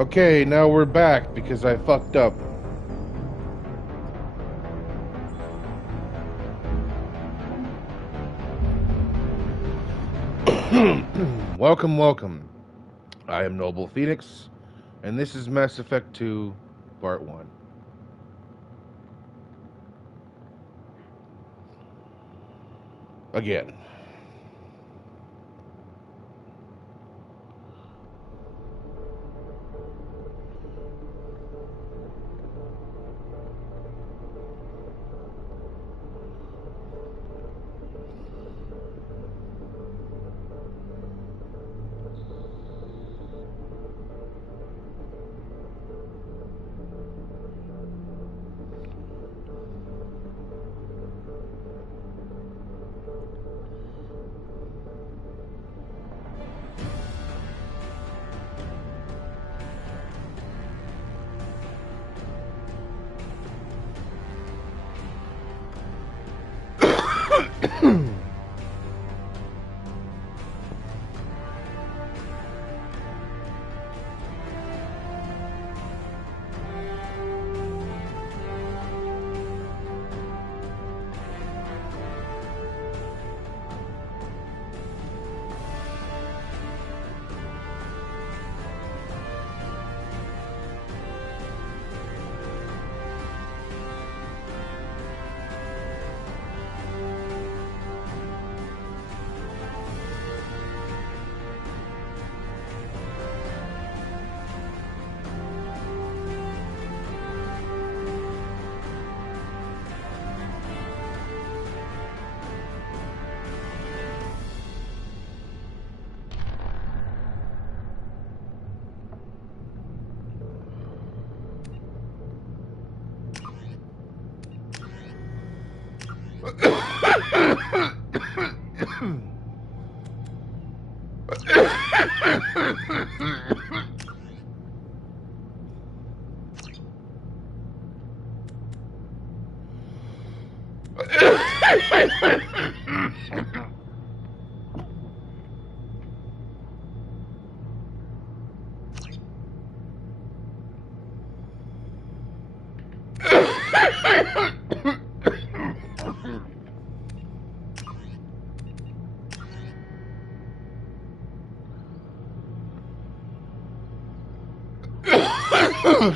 Okay, now we're back because I fucked up. Welcome, welcome. I am Noble Phoenix, and this is Mass Effect 2, Part 1. Again.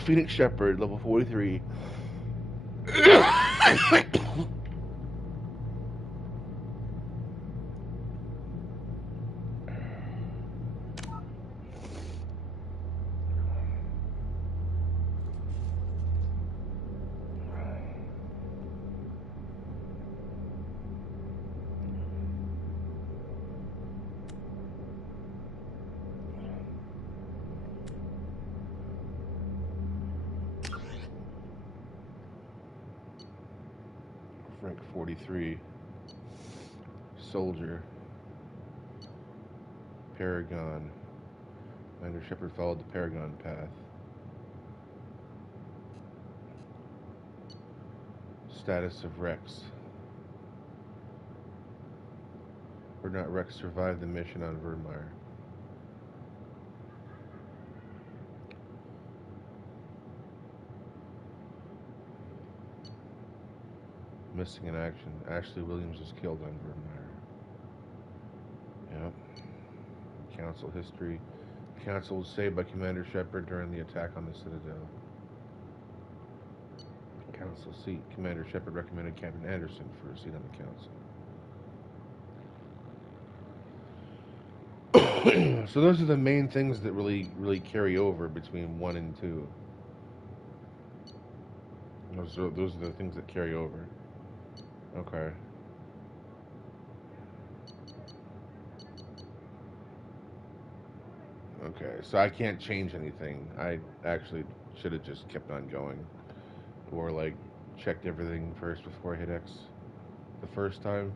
Phoenix Shepherd, level 43. Rank 43. Soldier. Paragon. Commander Shepard followed the Paragon path. Status of Rex. Or not, Rex survived the mission on Vermeer. Missing in action. Ashley Williams was killed on Vermeer. Yep. Council history. The Council was saved by Commander Shepard during the attack on the Citadel. Council seat. Commander Shepard recommended Captain Anderson for a seat on the Council. So those are the main things that really carry over between 1 and 2. Those are the things that carry over. Okay. Okay, so I can't change anything. I actually should have just kept on going. Or, like, checked everything first before I hit X the first time.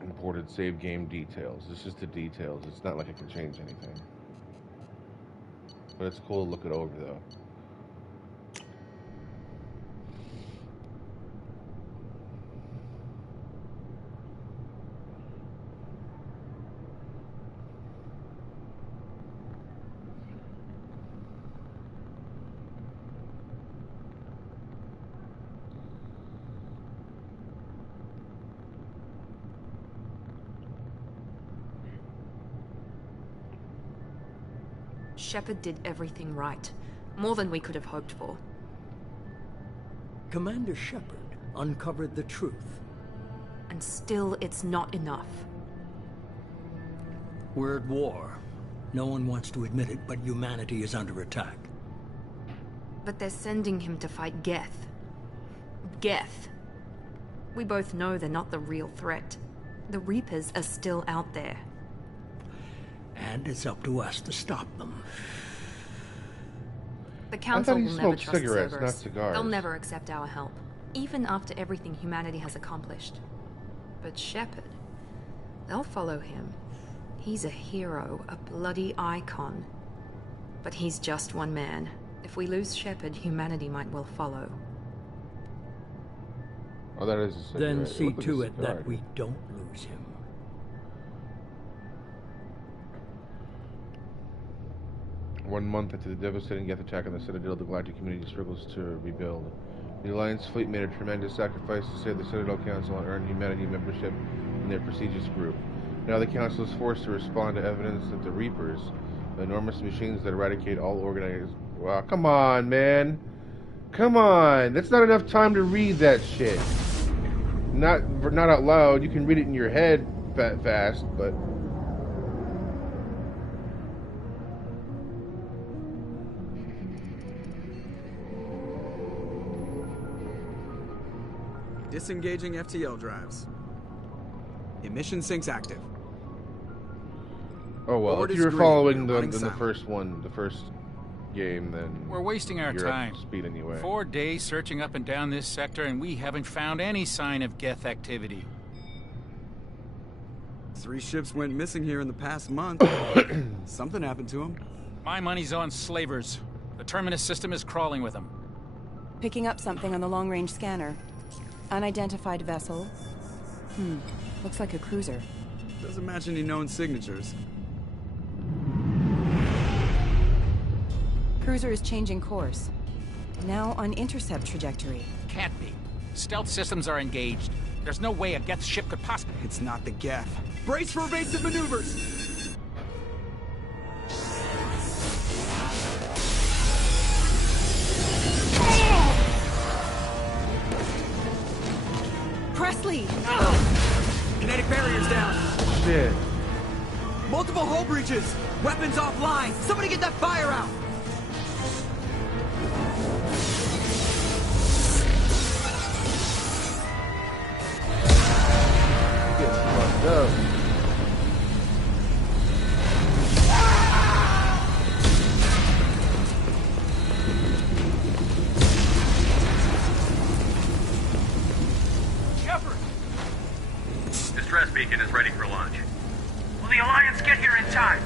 Imported save game details. It's just the details. It's not like I can change anything. But it's cool to look it over, though. Shepard did everything right. More than we could have hoped for. Commander Shepard uncovered the truth. And still, it's not enough. We're at war. No one wants to admit it, but humanity is under attack. But they're sending him to fight Geth. Geth. We both know they're not the real threat. The Reapers are still out there. And it's up to us to stop them. The Council will never trust cigarettes, Cerberus. not cigars. They'll never accept our help, even after everything humanity has accomplished. But Shepard, they'll follow him. He's a hero, a bloody icon. But he's just one man. If we lose Shepard, humanity might well follow. Oh, that is a cigarette. Then see Look at to the it cigar. that we don't lose him. One month after the devastating Geth attack on the Citadel, the Galactic community struggles to rebuild. The Alliance fleet made a tremendous sacrifice to save the Citadel Council and earn humanity membership in their prestigious group. Now the Council is forced to respond to evidence that the Reapers, the enormous machines that eradicate all organized... Wow, come on, man. Come on. That's not enough time to read that shit. Not out loud. You can read it in your head fast, but... Disengaging FTL drives. Emission sinks active. Oh well, Board if is you were green. following Running the silent. first one, the first game, then... We're wasting our you're time. Up to speed anyway. 4 days searching up and down this sector, and we haven't found any sign of Geth activity. 3 ships went missing here in the past month. Something happened to them. My money's on slavers. The Terminus system is crawling with them. Picking up something on the long-range scanner. Unidentified vessel. Looks like a cruiser. Doesn't match any known signatures. Cruiser is changing course. Now on intercept trajectory. Can't be. Stealth systems are engaged. There's no way a Geth ship could possibly... It's not the Geth. Brace for evasive maneuvers! Presley! Kinetic barriers down. Shit. Multiple hull breaches. Weapons offline. Somebody get that fire out. Getting fucked up. Shepard! Distress beacon is ready for launch. Will the Alliance get here in time?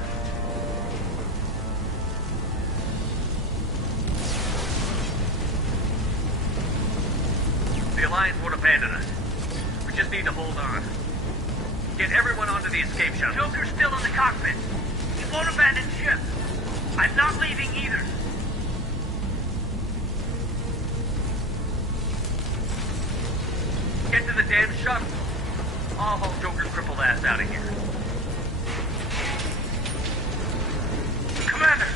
The Alliance won't abandon us. We just need to hold on. Get everyone onto the escape shuttle. Joker's still in the cockpit. He won't abandon ship. I'm not leaving either. Get to the damn shuttle. I'll haul Joker's crippled ass out of here. Commander!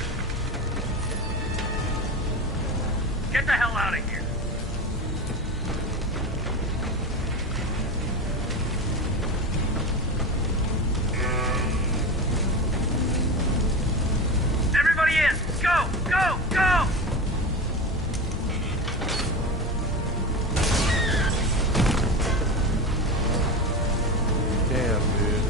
Get the hell out of here. Everybody in! Go! Go! Go! Damn, dude.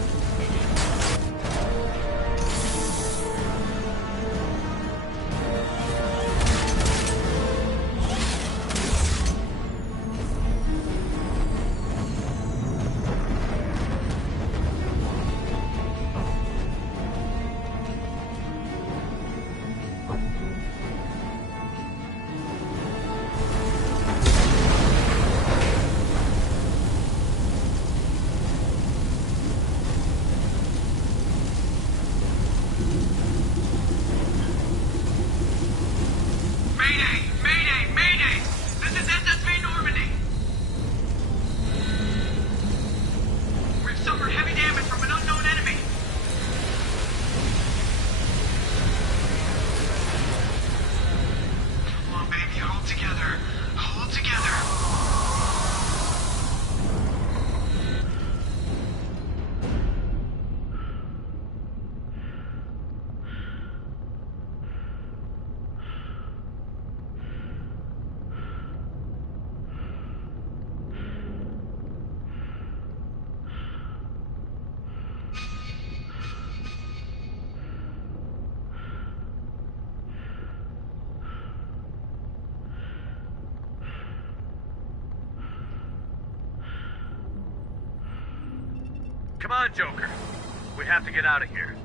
Come on, Joker. We have to get out of here.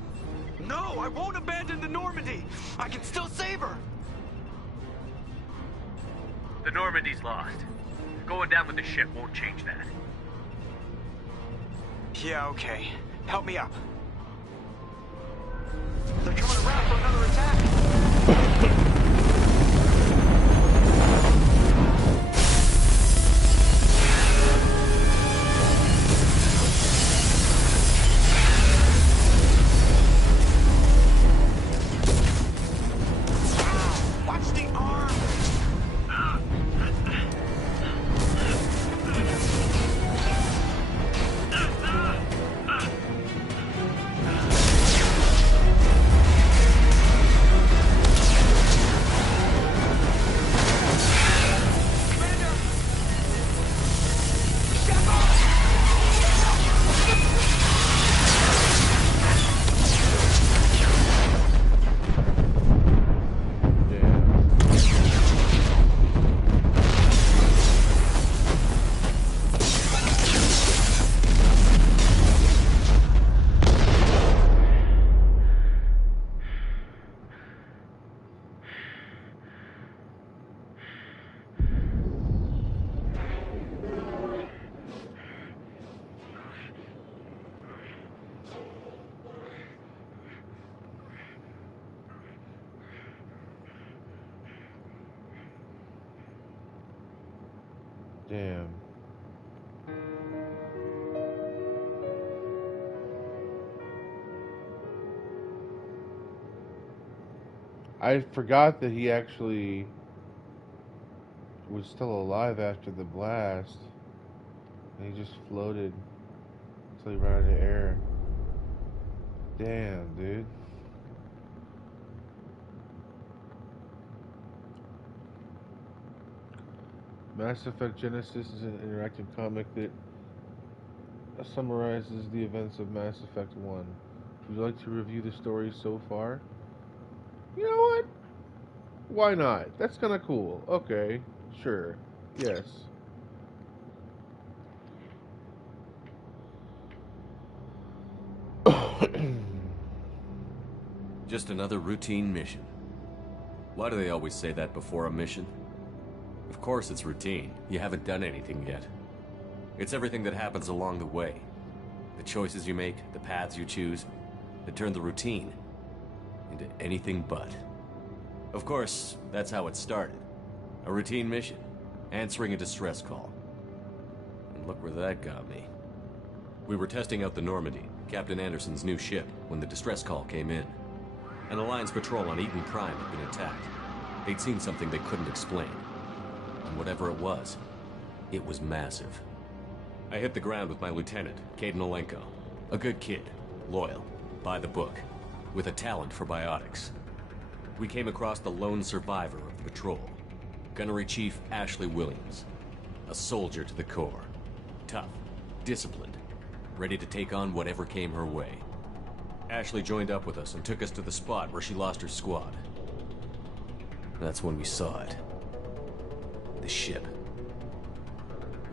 No, I won't abandon the Normandy. I can still save her. The Normandy's lost. Going down with the ship won't change that. Yeah, okay. Help me up. They're coming around for another attack. Watch the arm. Damn. I forgot that he actually was still alive after the blast. And he just floated until he ran out of air. Damn, dude. Mass Effect Genesis is an interactive comic that summarizes the events of Mass Effect 1. Would you like to review the story so far? You know what? Why not? That's kind of cool. Okay, sure. Yes. Just another routine mission. Why do they always say that before a mission? Of course it's routine. You haven't done anything yet. It's everything that happens along the way. The choices you make, the paths you choose, that turn the routine into anything but. Of course, that's how it started. A routine mission, answering a distress call. And look where that got me. We were testing out the Normandy, Captain Anderson's new ship, when the distress call came in. An Alliance patrol on Eden Prime had been attacked. They'd seen something they couldn't explain. And whatever it was massive. I hit the ground with my lieutenant, Kaidan Alenko. A good kid, loyal, by the book, with a talent for biotics. We came across the lone survivor of the patrol, Gunnery Chief Ashley Williams. A soldier to the core. Tough, disciplined, ready to take on whatever came her way. Ashley joined up with us and took us to the spot where she lost her squad. That's when we saw it. The ship.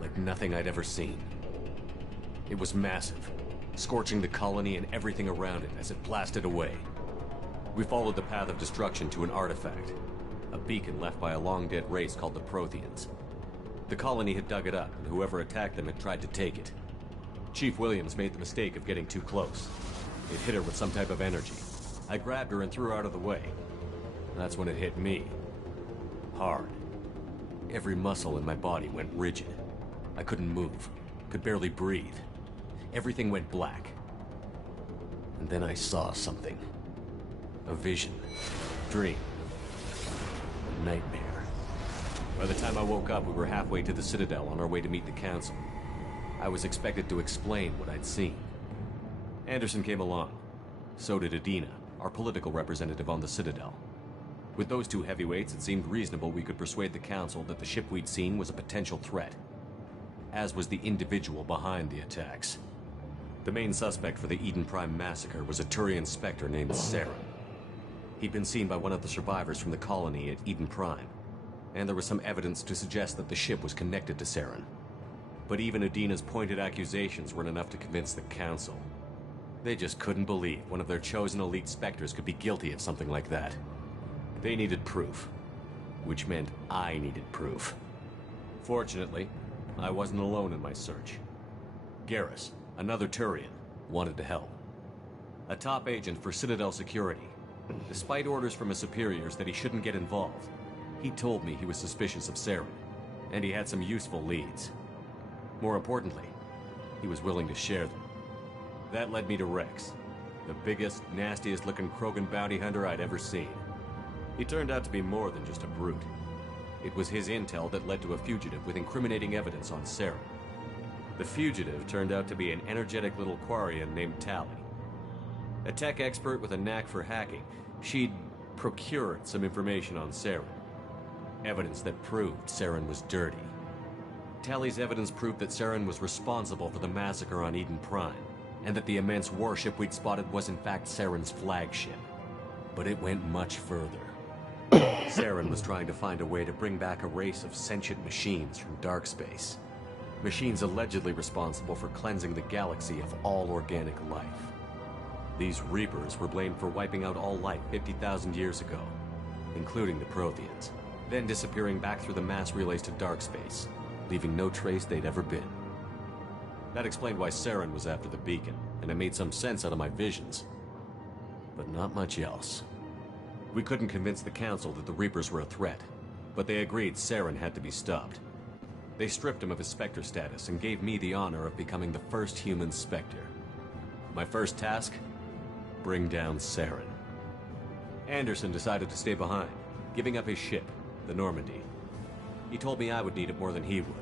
Like nothing I'd ever seen. It was massive, scorching the colony and everything around it as it blasted away. We followed the path of destruction to an artifact, a beacon left by a long-dead race called the Protheans. The colony had dug it up, and whoever attacked them had tried to take it. Chief Williams made the mistake of getting too close. It hit her with some type of energy. I grabbed her and threw her out of the way. That's when it hit me. Hard. Every muscle in my body went rigid. I couldn't move, could barely breathe. Everything went black. And then I saw something. A vision. Dream. A nightmare. By the time I woke up, we were halfway to the Citadel on our way to meet the Council. I was expected to explain what I'd seen. Anderson came along. So did Adina, our political representative on the Citadel. With those two heavyweights, it seemed reasonable we could persuade the Council that the ship we'd seen was a potential threat. As was the individual behind the attacks. The main suspect for the Eden Prime massacre was a Turian Spectre named Saren. He'd been seen by one of the survivors from the colony at Eden Prime, and there was some evidence to suggest that the ship was connected to Saren. But even Udina's pointed accusations weren't enough to convince the Council. They just couldn't believe one of their chosen elite Spectres could be guilty of something like that. They needed proof, which meant I needed proof. Fortunately, I wasn't alone in my search. Garrus, another Turian, wanted to help. A top agent for Citadel Security. Despite orders from his superiors that he shouldn't get involved, he told me he was suspicious of Saren, and he had some useful leads. More importantly, he was willing to share them. That led me to Rex, the biggest, nastiest-looking Krogan bounty hunter I'd ever seen. He turned out to be more than just a brute. It was his intel that led to a fugitive with incriminating evidence on Saren. The fugitive turned out to be an energetic little Quarian named Tali. A tech expert with a knack for hacking, she'd procured some information on Saren. Evidence that proved Saren was dirty. Tali's evidence proved that Saren was responsible for the massacre on Eden Prime, and that the immense warship we'd spotted was in fact Saren's flagship. But it went much further. Saren was trying to find a way to bring back a race of sentient machines from dark space. Machines allegedly responsible for cleansing the galaxy of all organic life. These Reapers were blamed for wiping out all life 50,000 years ago, including the Protheans, then disappearing back through the mass relays to dark space, leaving no trace they'd ever been. That explained why Saren was after the beacon, and it made some sense out of my visions. But not much else. We couldn't convince the Council that the Reapers were a threat, but they agreed Saren had to be stopped. They stripped him of his Spectre status and gave me the honor of becoming the first human Spectre. My first task? Bring down Saren. Anderson decided to stay behind, giving up his ship, the Normandy. He told me I would need it more than he would.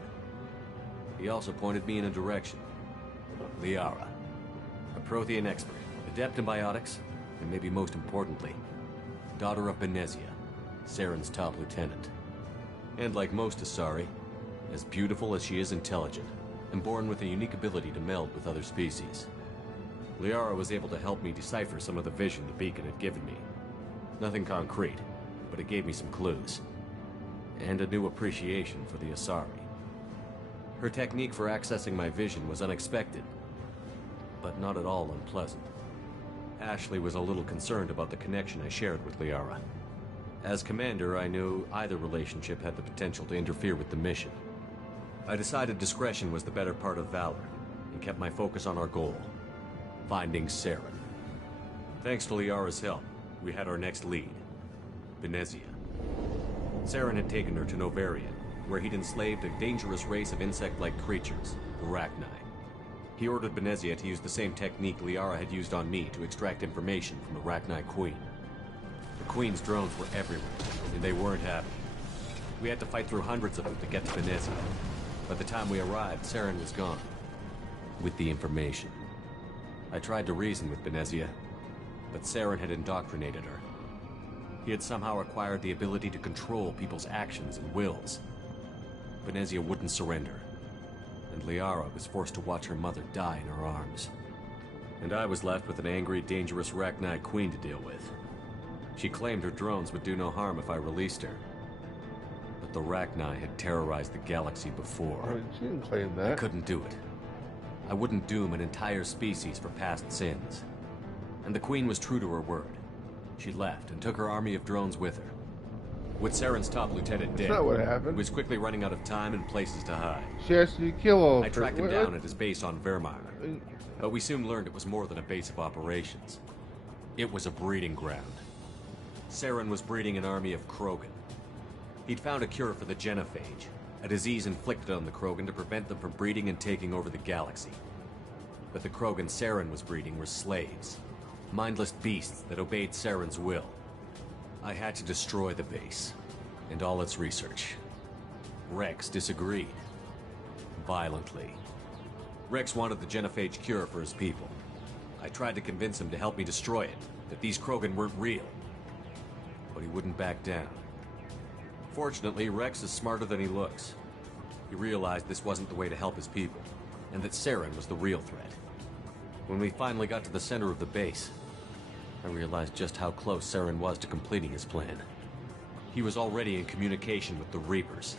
He also pointed me in a direction. Liara, a Prothean expert, adept in biotics, and maybe most importantly, daughter of Benezia, Saren's top lieutenant. And like most Asari, as beautiful as she is intelligent, and born with a unique ability to meld with other species. Liara was able to help me decipher some of the vision the beacon had given me. Nothing concrete, but it gave me some clues. And a new appreciation for the Asari. Her technique for accessing my vision was unexpected, but not at all unpleasant. Ashley was a little concerned about the connection I shared with Liara. As commander, I knew either relationship had the potential to interfere with the mission. I decided discretion was the better part of valor, and kept my focus on our goal, finding Saren. Thanks to Liara's help, we had our next lead, Benezia. Saren had taken her to Novarian, where he'd enslaved a dangerous race of insect-like creatures, the Rachni. He ordered Benezia to use the same technique Liara had used on me to extract information from the Rachni Queen. The Queen's drones were everywhere, and they weren't happy. We had to fight through hundreds of them to get to Benezia. By the time we arrived, Saren was gone, with the information. I tried to reason with Benezia, but Saren had indoctrinated her. He had somehow acquired the ability to control people's actions and wills. Benezia wouldn't surrender, and Liara was forced to watch her mother die in her arms. And I was left with an angry, dangerous Rachni Queen to deal with. She claimed her drones would do no harm if I released her. But the Rachni had terrorized the galaxy before. She didn't claim that. I couldn't do it. I wouldn't doom an entire species for past sins. And the Queen was true to her word. She left and took her army of drones with her. With Saren's top lieutenant dead, That's not what happened. he was quickly running out of time and places to hide. She has to kill all of I her. tracked him What? down at his base on Vermar, but we soon learned it was more than a base of operations. It was a breeding ground. Saren was breeding an army of Krogan. He'd found a cure for the genophage, a disease inflicted on the Krogan to prevent them from breeding and taking over the galaxy. But the Krogan Saren was breeding were slaves, mindless beasts that obeyed Saren's will. I had to destroy the base, and all its research. Rex disagreed. Violently. Rex wanted the genophage cure for his people. I tried to convince him to help me destroy it, that these Krogan weren't real. But he wouldn't back down. Fortunately, Rex is smarter than he looks. He realized this wasn't the way to help his people, and that Saren was the real threat. When we finally got to the center of the base, I realized just how close Saren was to completing his plan. He was already in communication with the Reapers.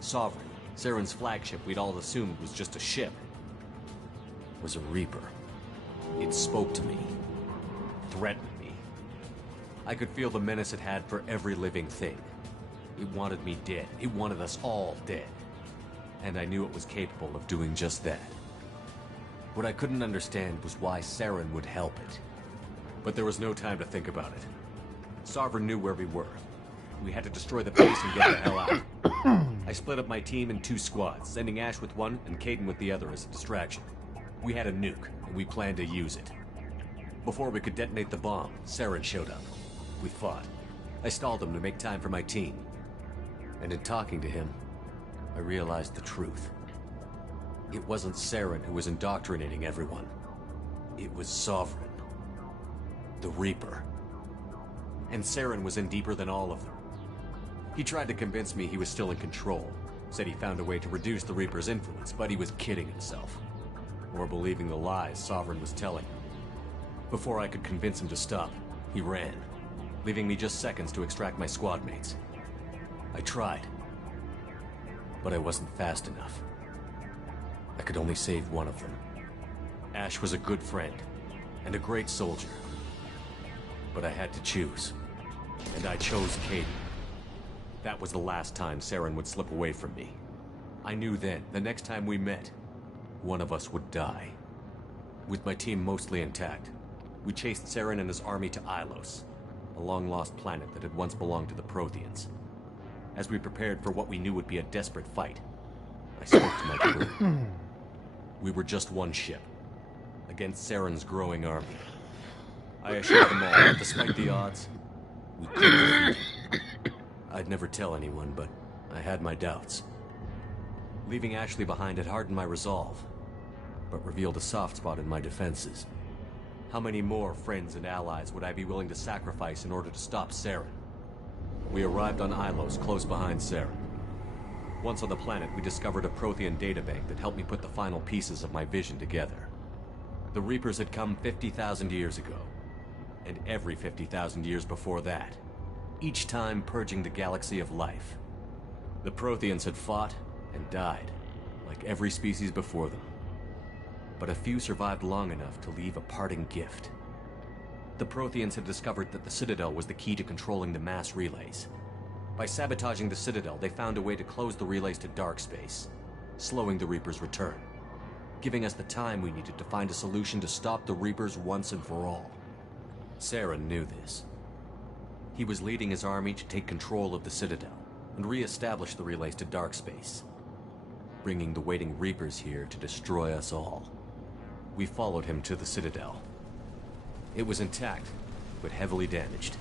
Sovereign, Saren's flagship we'd all assumed was just a ship was a Reaper. It spoke to me, threatened me. I could feel the menace it had for every living thing. It wanted me dead. It wanted us all dead. And I knew it was capable of doing just that. What I couldn't understand was why Saren would help it. But there was no time to think about it. Sovereign knew where we were. We had to destroy the base and get the hell out. I split up my team in 2 squads, sending Ash with one and Kaidan with the other as a distraction. We had a nuke, and we planned to use it. Before we could detonate the bomb, Saren showed up. We fought. I stalled him to make time for my team. And in talking to him, I realized the truth. It wasn't Saren who was indoctrinating everyone. It was Sovereign. The Reaper. And Saren was in deeper than all of them. He tried to convince me he was still in control. Said he found a way to reduce the Reaper's influence, but he was kidding himself. Or believing the lies Sovereign was telling him. Before I could convince him to stop, he ran, leaving me just seconds to extract my squad mates. I tried, but I wasn't fast enough. I could only save one of them. Ash was a good friend, and a great soldier. But I had to choose, and I chose Kaidan. That was the last time Saren would slip away from me. I knew then, the next time we met, one of us would die. With my team mostly intact, we chased Saren and his army to Ilos, a long-lost planet that had once belonged to the Protheans. As we prepared for what we knew would be a desperate fight, I spoke to my crew. We were just one ship, against Saren's growing army. I assured them all that despite the odds, we could defeat him. I'd never tell anyone, but I had my doubts. Leaving Ashley behind had hardened my resolve, but revealed a soft spot in my defenses. How many more friends and allies would I be willing to sacrifice in order to stop Saren? We arrived on Ilos, close behind Saren. Once on the planet, we discovered a Prothean databank that helped me put the final pieces of my vision together. The Reapers had come 50,000 years ago, and every 50,000 years before that, each time purging the galaxy of life. The Protheans had fought and died, like every species before them. But a few survived long enough to leave a parting gift. The Protheans had discovered that the Citadel was the key to controlling the mass relays. By sabotaging the Citadel, they found a way to close the relays to dark space, slowing the Reapers' return, giving us the time we needed to find a solution to stop the Reapers once and for all. Saren knew this. He was leading his army to take control of the Citadel and re-establish the relays to dark space, bringing the waiting Reapers here to destroy us all. We followed him to the Citadel. It was intact, but heavily damaged.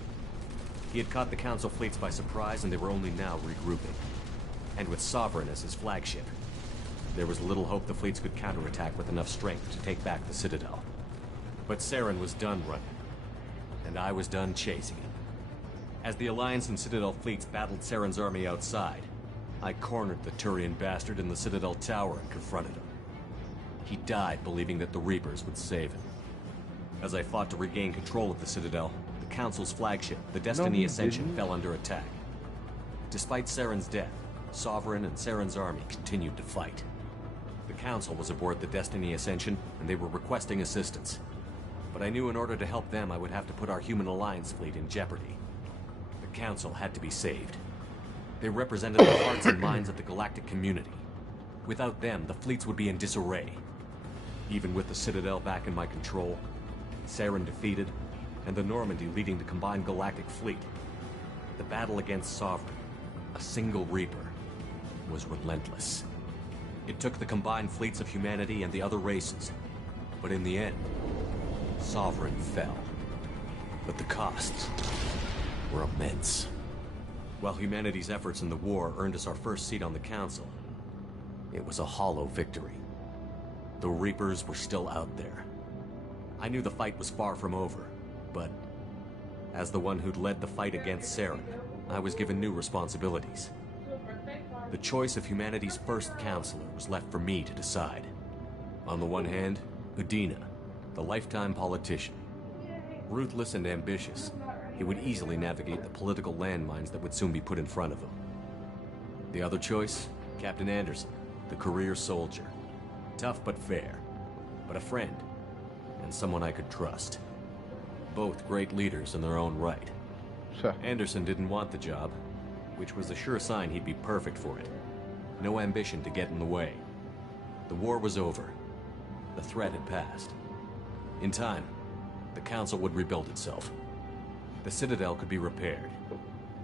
He had caught the Council fleets by surprise, and they were only now regrouping. And with Sovereign as his flagship, there was little hope the fleets could counterattack with enough strength to take back the Citadel. But Saren was done running, and I was done chasing him. As the Alliance and Citadel fleets battled Saren's army outside, I cornered the Turian bastard in the Citadel tower and confronted him. He died believing that the Reapers would save him. As I fought to regain control of the Citadel, the Council's flagship, the Destiny Ascension, fell under attack. Despite Saren's death, Sovereign and Saren's army continued to fight. The Council was aboard the Destiny Ascension, and they were requesting assistance. But I knew in order to help them, I would have to put our Human Alliance fleet in jeopardy. The Council had to be saved. They represented the hearts and minds of the galactic community. Without them, the fleets would be in disarray. Even with the Citadel back in my control, Saren defeated, and the Normandy leading the combined galactic fleet, the battle against Sovereign, a single Reaper, was relentless. It took the combined fleets of humanity and the other races, but in the end, Sovereign fell. But the costs were immense. While humanity's efforts in the war earned us our first seat on the Council, it was a hollow victory. The Reapers were still out there. I knew the fight was far from over, but as the one who'd led the fight against Saren, I was given new responsibilities. The choice of humanity's first counselor was left for me to decide. On the one hand, Udina, the lifetime politician. Ruthless and ambitious, he would easily navigate the political landmines that would soon be put in front of him. The other choice? Captain Anderson, the career soldier. Tough but fair. But a friend. And someone I could trust. Both great leaders in their own right. Anderson didn't want the job, which was a sure sign he'd be perfect for it. No ambition to get in the way. The war was over. The threat had passed. In time, the Council would rebuild itself. The Citadel could be repaired.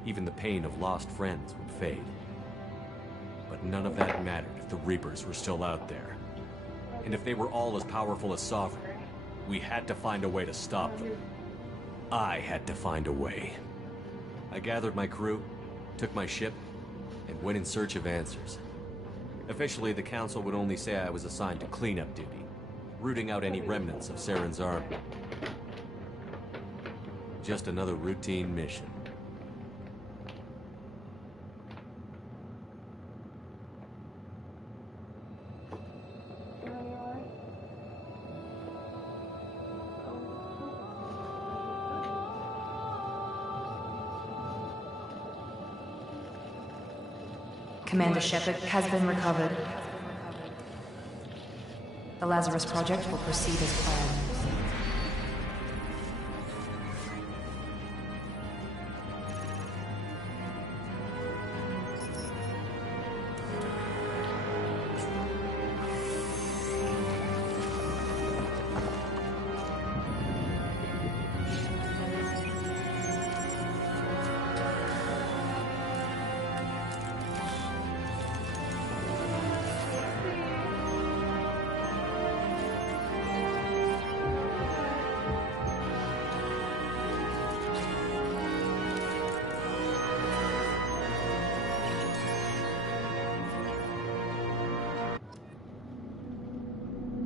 Even the pain of lost friends would fade. But none of that mattered if the Reapers were still out there. And if they were all as powerful as Sovereign, we had to find a way to stop them. I had to find a way. I gathered my crew, took my ship, and went in search of answers. Officially, the Council would only say I was assigned to cleanup duty, rooting out any remnants of Saren's army. Just another routine mission. Commander Shepard has been recovered. The Lazarus Project will proceed as planned.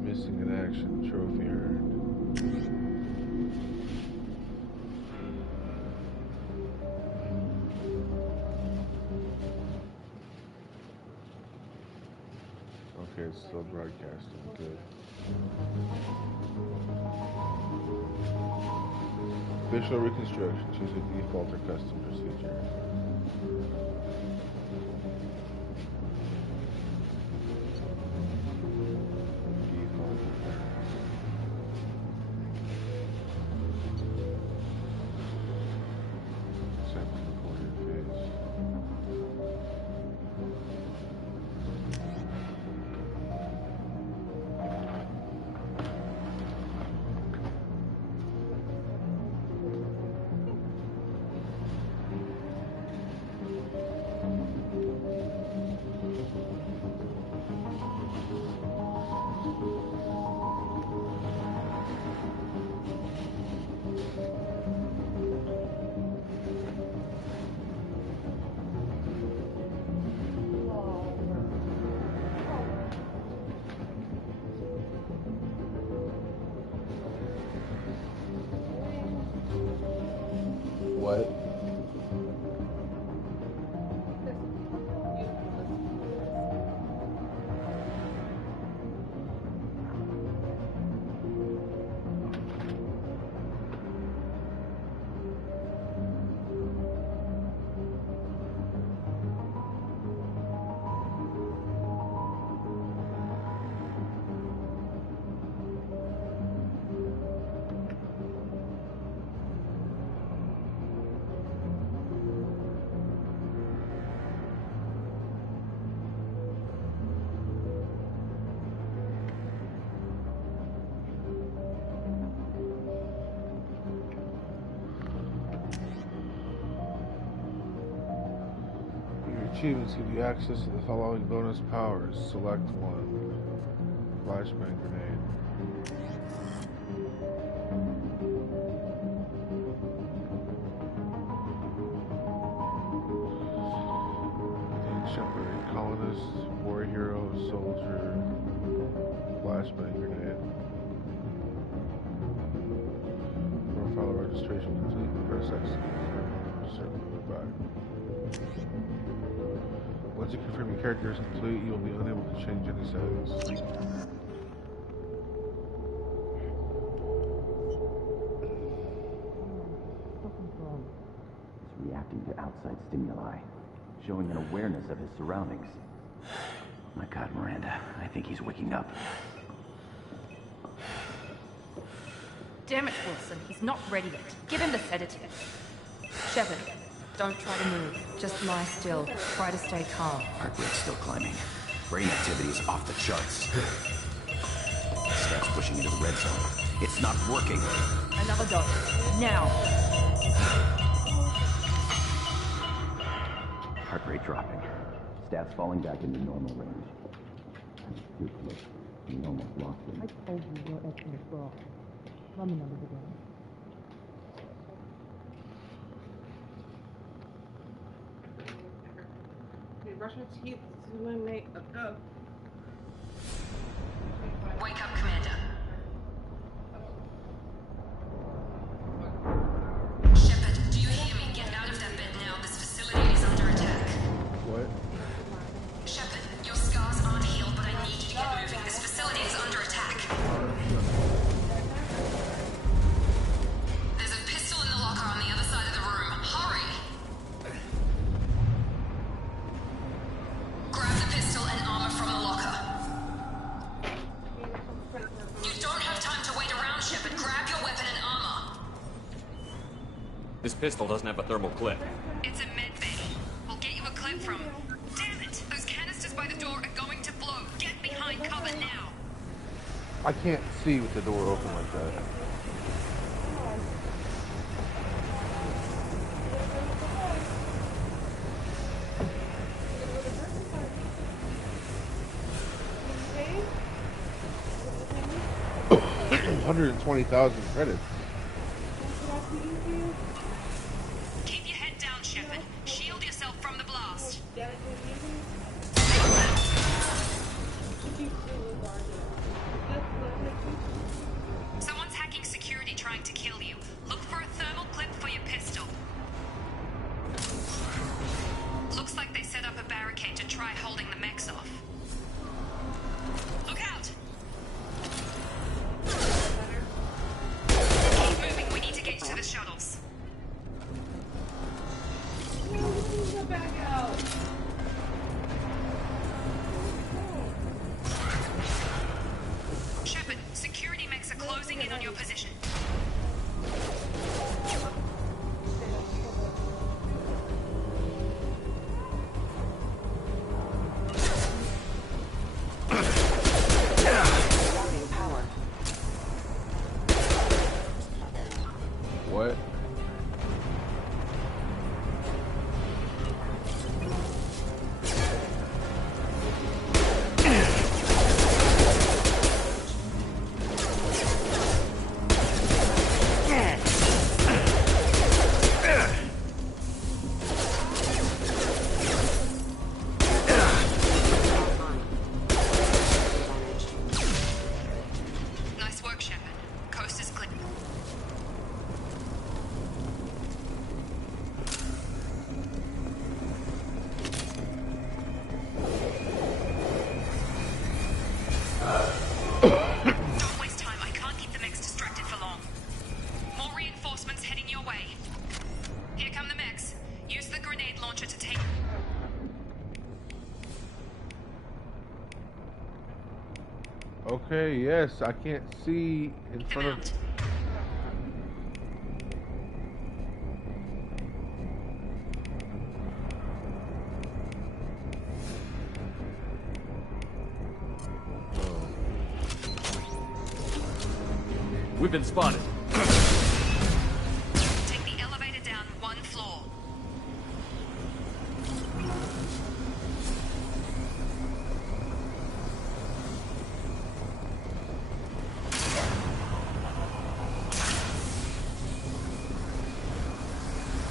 Missing in action, trophy earned. Okay, it's still broadcasting. Good. Official reconstruction. Choose a default or custom procedure. What? Achievements give you access to the following bonus powers. Select one. Flashbang grenade. Shepherd, colonist, war hero, soldier, flashbang grenade. Profile registration complete. Press X. Circle goodbye. Once you confirm your character is complete, you will be unable to change any settings. He's reacting to outside stimuli, showing an awareness of his surroundings. My God, Miranda, I think he's waking up. Damn it, Wilson. He's not ready yet. Give him the sedative. Shepard, don't try to move. Just lie still. Try to stay calm. Heart rate's still climbing. Brain activity is off the charts. Steps pushing into the red zone. It's not working. Another dose. Now. Heart rate dropping. Stats falling back into normal range. Too close. We almost lost him. I told you your estimates were off. Run the numbers again. Okay, brush my teeth. This is my mate. Go. Wake up, Commander. Shepard, do you hear me? Get out of that bed now. This facility is under attack. What? Shepard, your scars aren't healed, but I need you to get moving. This facility is under attack. There's a pistol in the locker on the other side of the room. Hurry! Grab the pistol and armor from the locker. You don't have time to wait around, Shepard. Grab your weapon and armor. This pistol doesn't have a thermal clip. It's a med bay. We'll get you a clip from... Damn it! Those canisters by the door are going to blow. Get behind cover now. I can't see with the door open like that. $120,000 credits. Keep your head down, Shepard. Shield yourself from the blast. Someone's hacking security trying to kill you. Look for a thermal clip for your pistol. Looks like they set up a barricade to try holding the mechs off. Look out! Keep moving. We need to get to the shuttles. Back out. Shepard, security mechs are closing in on your position. What? Nice work, Shepard. Coast is clear. Don't waste time. I can't keep the mechs distracted for long. More reinforcements heading your way. Here come the mechs. Use the grenade launcher to take... Okay, yes, I can't see in front of... We've been spotted. Take the elevator down one floor.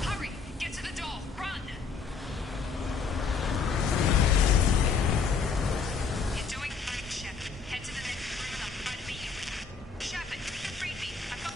Hurry! Get to the door! Run! You're doing great, Shepard. Head to the next room and I'll try to meet you. Shepard, you freed me. I've got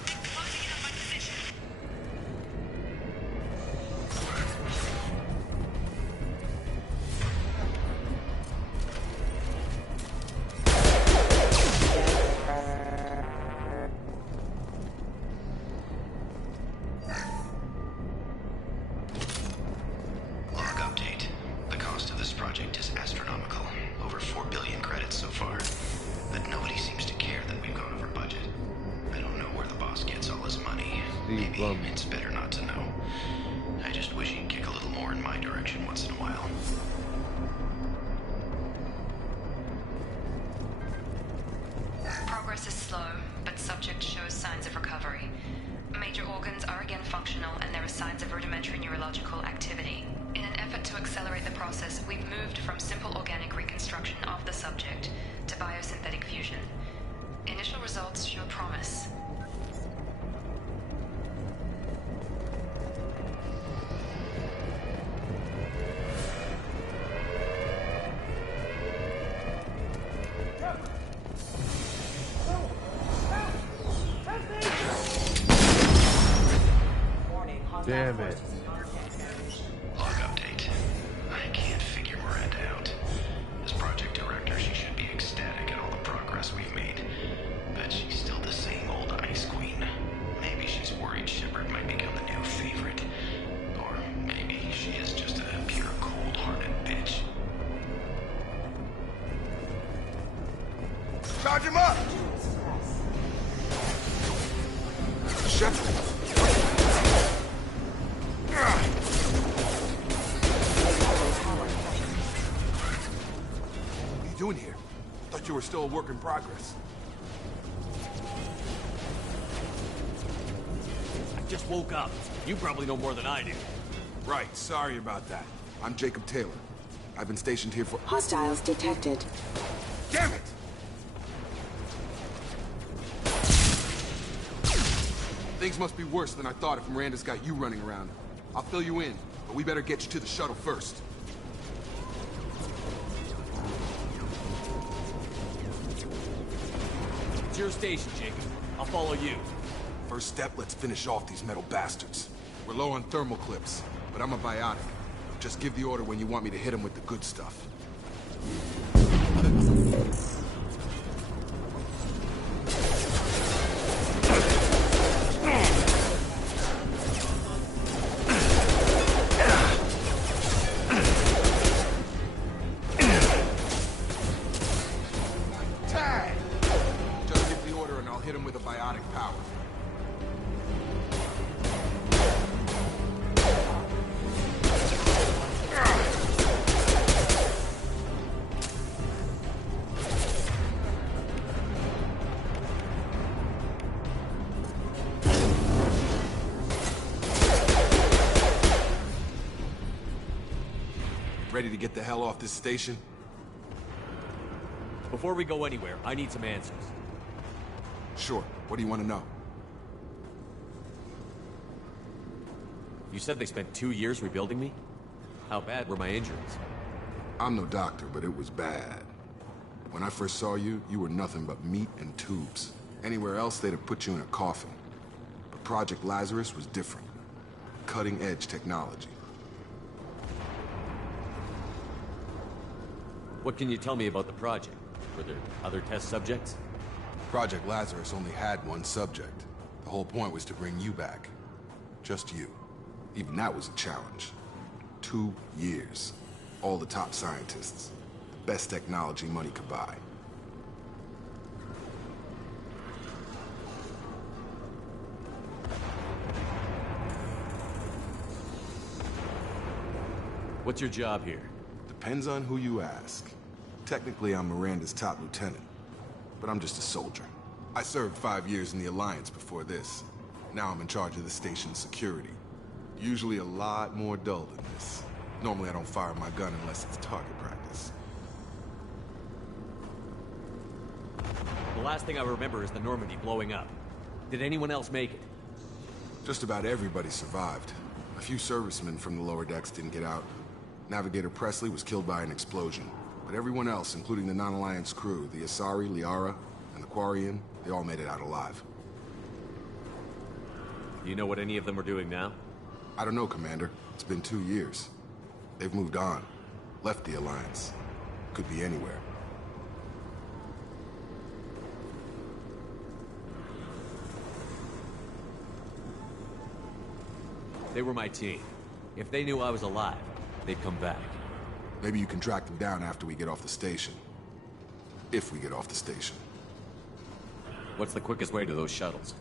better not to know. I just wish he'd kick a little more in my direction once in a while. Progress is slow, but subject shows signs of recovery. Major organs are again functional, and there are signs of rudimentary neurological activity. In an effort to accelerate the process, we've moved from simple organic reconstruction of the subject to biosynthetic fusion. Initial results show promise. Damn it. Log update. I can't figure Miranda out. As project director, she should be ecstatic at all the progress we've made. But she's still the same old Ice Queen. Maybe she's worried Shepard might become the new favorite. Or maybe she is just a pure cold-hearted bitch. Charge him up! Shepard! What are you doing here? Thought you were still a work in progress. I just woke up. You probably know more than I do. Right, sorry about that. I'm Jacob Taylor. I've been stationed here for— Hostiles detected. Damn it! Things must be worse than I thought if Miranda's got you running around. I'll fill you in, but we better get you to the shuttle first. It's your station, Jacob. I'll follow you. First step, let's finish off these metal bastards. We're low on thermal clips, but I'm a biotic. Just give the order when you want me to hit them with the good stuff. Ready to get the hell off this station? Before we go anywhere, I need some answers. Sure. What do you want to know? You said they spent 2 years rebuilding me? How bad were my injuries? I'm no doctor, but it was bad. When I first saw you, you were nothing but meat and tubes. Anywhere else, they'd have put you in a coffin. But Project Lazarus was different. Cutting-edge technology. What can you tell me about the project? Were there other test subjects? Project Lazarus only had one subject. The whole point was to bring you back. Just you. Even that was a challenge. 2 years. All the top scientists. The best technology money could buy. What's your job here? Depends on who you ask. Technically, I'm Miranda's top lieutenant, but I'm just a soldier. I served 5 years in the Alliance before this. Now I'm in charge of the station's security. Usually a lot more dull than this. Normally I don't fire my gun unless it's target practice. The last thing I remember is the Normandy blowing up. Did anyone else make it? Just about everybody survived. A few servicemen from the lower decks didn't get out. Navigator Presley was killed by an explosion. But everyone else, including the non-Alliance crew, the Asari, Liara, and the Quarian, they all made it out alive. Do you know what any of them are doing now? I don't know, Commander. It's been 2 years. They've moved on. Left the Alliance. Could be anywhere. They were my team. If they knew I was alive, they'd come back. Maybe you can track them down after we get off the station. If we get off the station. What's the quickest way to those shuttles?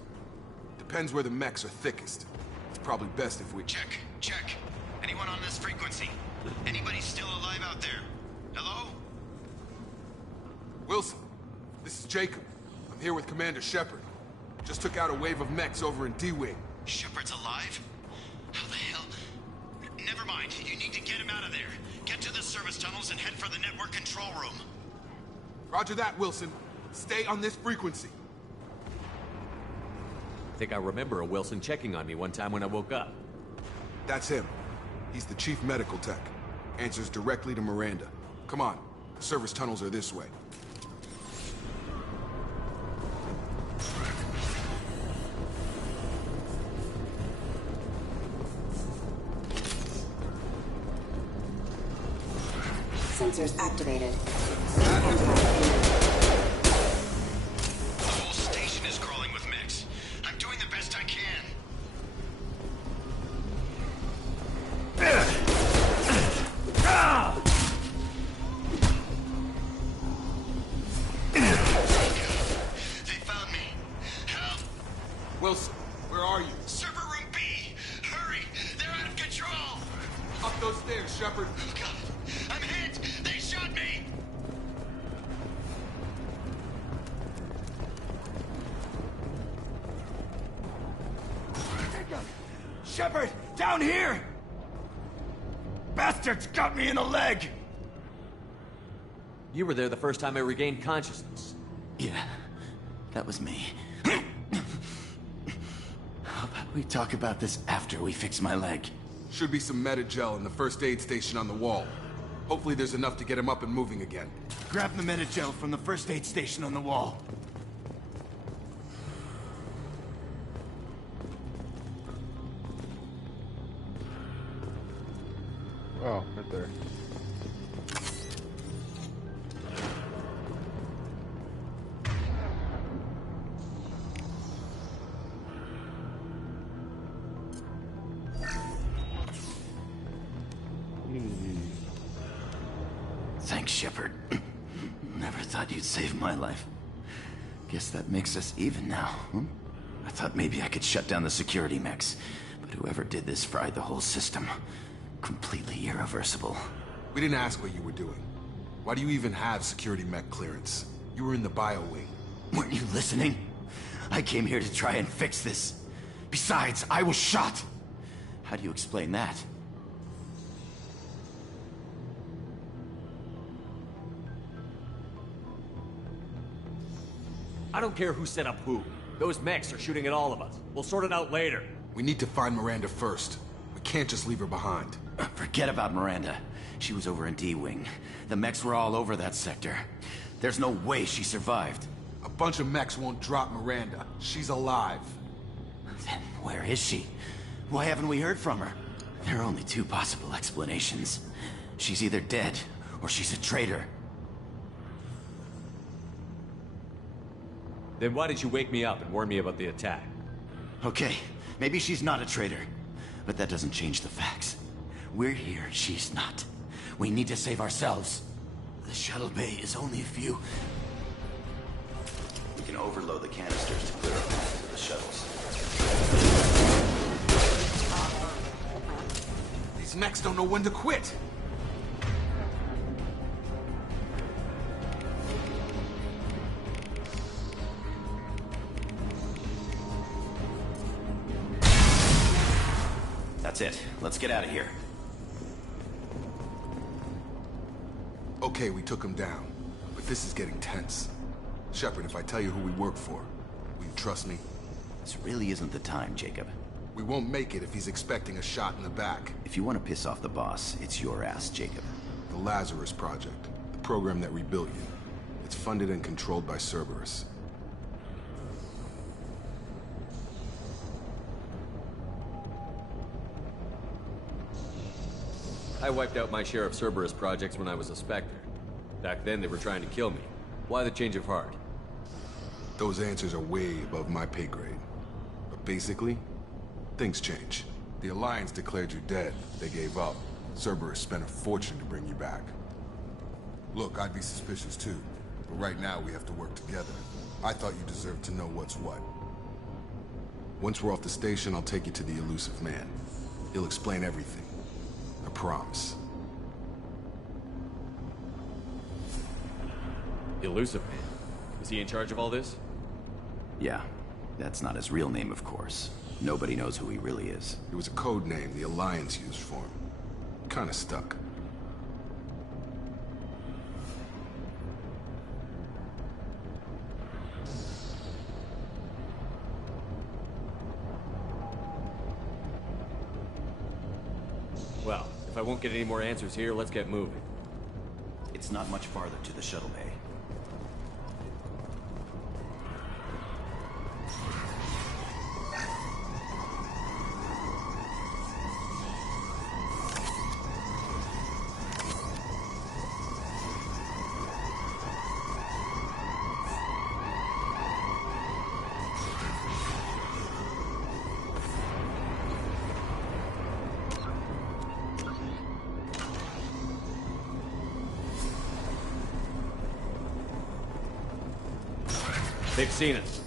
Depends where the mechs are thickest. It's probably best if we... Check. Anyone on this frequency? Anybody still alive out there? Hello? Wilson, this is Jacob. I'm here with Commander Shepard. Just took out a wave of mechs over in D-Wing. Shepard's alive? How the hell? Never mind. You need to get him out of there. Get to the service tunnels and head for the network control room. Roger that, Wilson. Stay on this frequency. I think I remember a Wilson checking on me one time when I woke up. That's him. He's the chief medical tech. Answers directly to Miranda. Come on. The service tunnels are this way. Sensors activated. The whole station is crawling with mechs. I'm doing the best I can. They found me. Help. Wilson, where are you? Server room B. Hurry. They're out of control. Up those stairs, Shepard. Oh, God. I'm hit. They shot me. Shepard, down here! Bastards got me in the leg! You were there the first time I regained consciousness. Yeah, that was me. How about we talk about this after we fix my leg? Should be some Medi-gel in the first aid station on the wall. Hopefully there's enough to get him up and moving again. Grab the Medi-gel from the first aid station on the wall. Oh, right there. Thanks, Shepard. Never thought you'd save my life. Guess that makes us even now, huh? I thought maybe I could shut down the security mechs, but whoever did this fried the whole system. Completely irreversible. We didn't ask what you were doing. Why do you even have security mech clearance? You were in the bio wing. Weren't you listening? I came here to try and fix this. Besides, I was shot. How do you explain that? I don't care who set up who. Those mechs are shooting at all of us. We'll sort it out later. We need to find Miranda first. We can't just leave her behind. Forget about Miranda. She was over in D-Wing. The mechs were all over that sector. There's no way she survived. A bunch of mechs won't drop Miranda. She's alive. Then where is she? Why haven't we heard from her? There are only two possible explanations. She's either dead, or she's a traitor. Then why did you wake me up and warn me about the attack? Okay, maybe she's not a traitor. But that doesn't change the facts. We're here, she's not. We need to save ourselves. The shuttle bay is only a few... We can overload the canisters to clear a path to the shuttles. These mechs don't know when to quit. That's it. Let's get out of here. Okay, we took him down. But this is getting tense. Shepard, if I tell you who we work for, will you trust me? This really isn't the time, Jacob. We won't make it if he's expecting a shot in the back. If you want to piss off the boss, it's your ass, Jacob. The Lazarus Project. The program that rebuilt you. It's funded and controlled by Cerberus. I wiped out my share of Cerberus projects when I was a Spectre. Back then, they were trying to kill me. Why the change of heart? Those answers are way above my pay grade. But basically, things change. The Alliance declared you dead. They gave up. Cerberus spent a fortune to bring you back. Look, I'd be suspicious too. But right now, we have to work together. I thought you deserved to know what's what. Once we're off the station, I'll take you to the Elusive Man. He'll explain everything. I promise. Elusive Man? Is he in charge of all this? Yeah. That's not his real name, of course. Nobody knows who he really is. It was a code name the Alliance used for him. Kinda stuck. Well, if I won't get any more answers here, let's get moving. It's not much farther to the shuttle bay. They've seen us.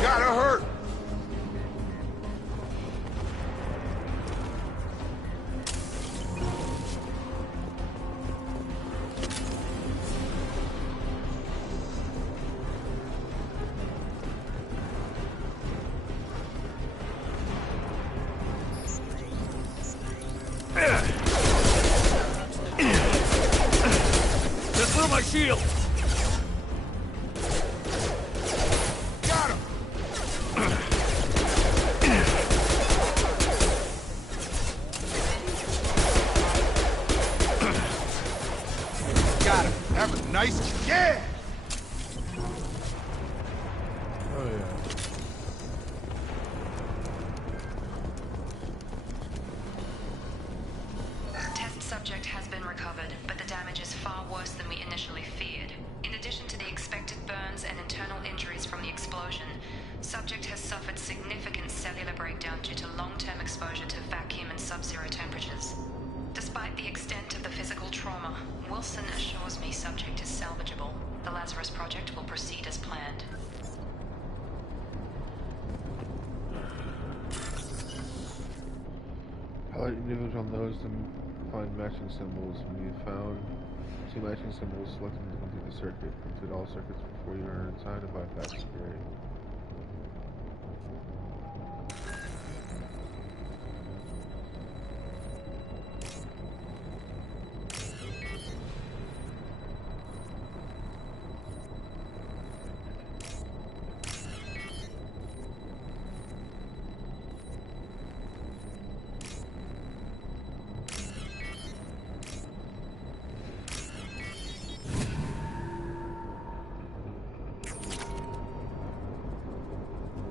Gotta hurt! Just through my shield! Got him! Got him. That was nice. Yeah! Oh yeah. Test subject has been recovered, but the damage is far worse than we initially feared. In addition to the expected burns and internal injuries from the explosion, subject has suffered significant cellular breakdown due to long-term exposure to vacuum and sub-zero temperatures. Despite the extent of the physical trauma, Wilson assures me subject is salvageable. The Lazarus Project will proceed as planned. Highlight individuals on those to find matching symbols. When you found two matching symbols, select them to complete the circuit. Complete all circuits before you are inside to bypass security.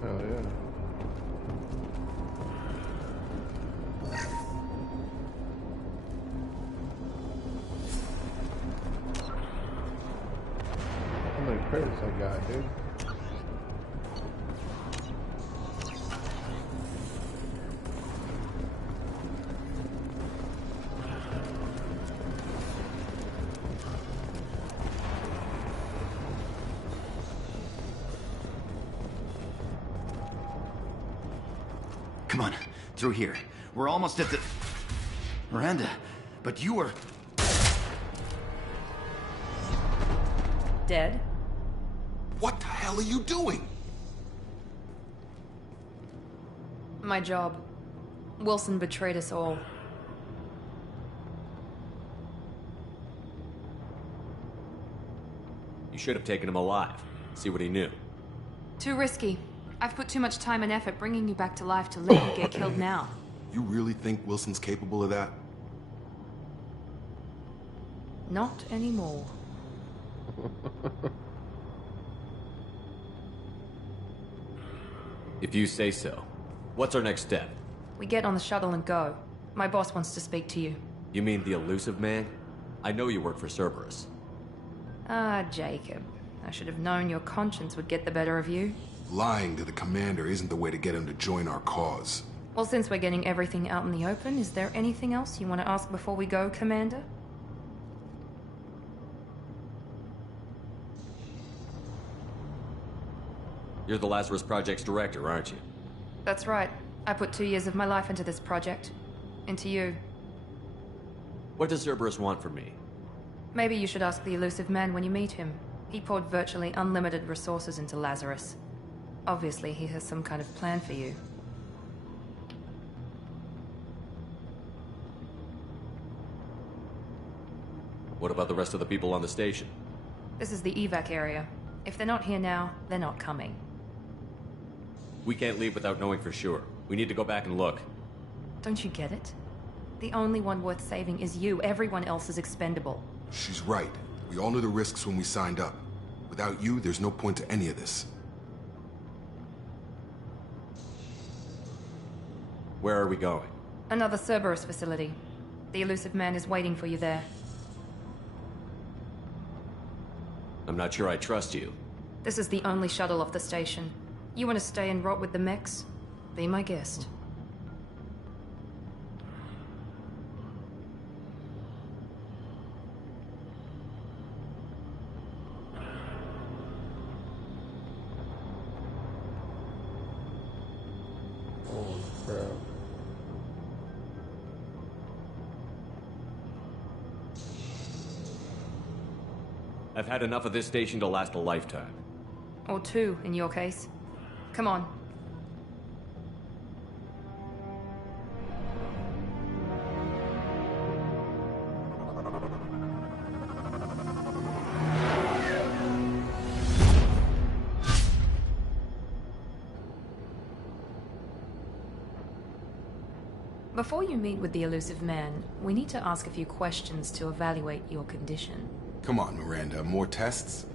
Hell yeah. How many credits I got, dude? Come on, through here. We're almost at the... Miranda, but you were... Dead? What the hell are you doing? My job. Wilson betrayed us all. You should have taken him alive. See what he knew. Too risky. I've put too much time and effort bringing you back to life to let you get killed now. You really think Wilson's capable of that? Not anymore. If you say so. What's our next step? We get on the shuttle and go. My boss wants to speak to you. You mean the Elusive Man? I know you work for Cerberus. Ah, Jacob. I should have known your conscience would get the better of you. Lying to the commander isn't the way to get him to join our cause. Well, since we're getting everything out in the open, is there anything else you want to ask before we go, Commander? You're the Lazarus Project's director, aren't you? That's right. I put 2 years of my life into this project. Into you. What does Cerberus want from me? Maybe you should ask the Elusive Man when you meet him. He poured virtually unlimited resources into Lazarus. Obviously, he has some kind of plan for you. What about the rest of the people on the station? This is the evac area. If they're not here now, they're not coming. We can't leave without knowing for sure. We need to go back and look. Don't you get it? The only one worth saving is you. Everyone else is expendable. She's right. We all knew the risks when we signed up. Without you, there's no point to any of this. Where are we going? Another Cerberus facility. The Elusive Man is waiting for you there. I'm not sure I trust you. This is the only shuttle off the station. You want to stay and rot with the mechs? Be my guest. Holy crap. I've had enough of this station to last a lifetime. Or 2, in your case. Come on. Before you meet with the Elusive Man, we need to ask a few questions to evaluate your condition. Come on, Miranda, more tests?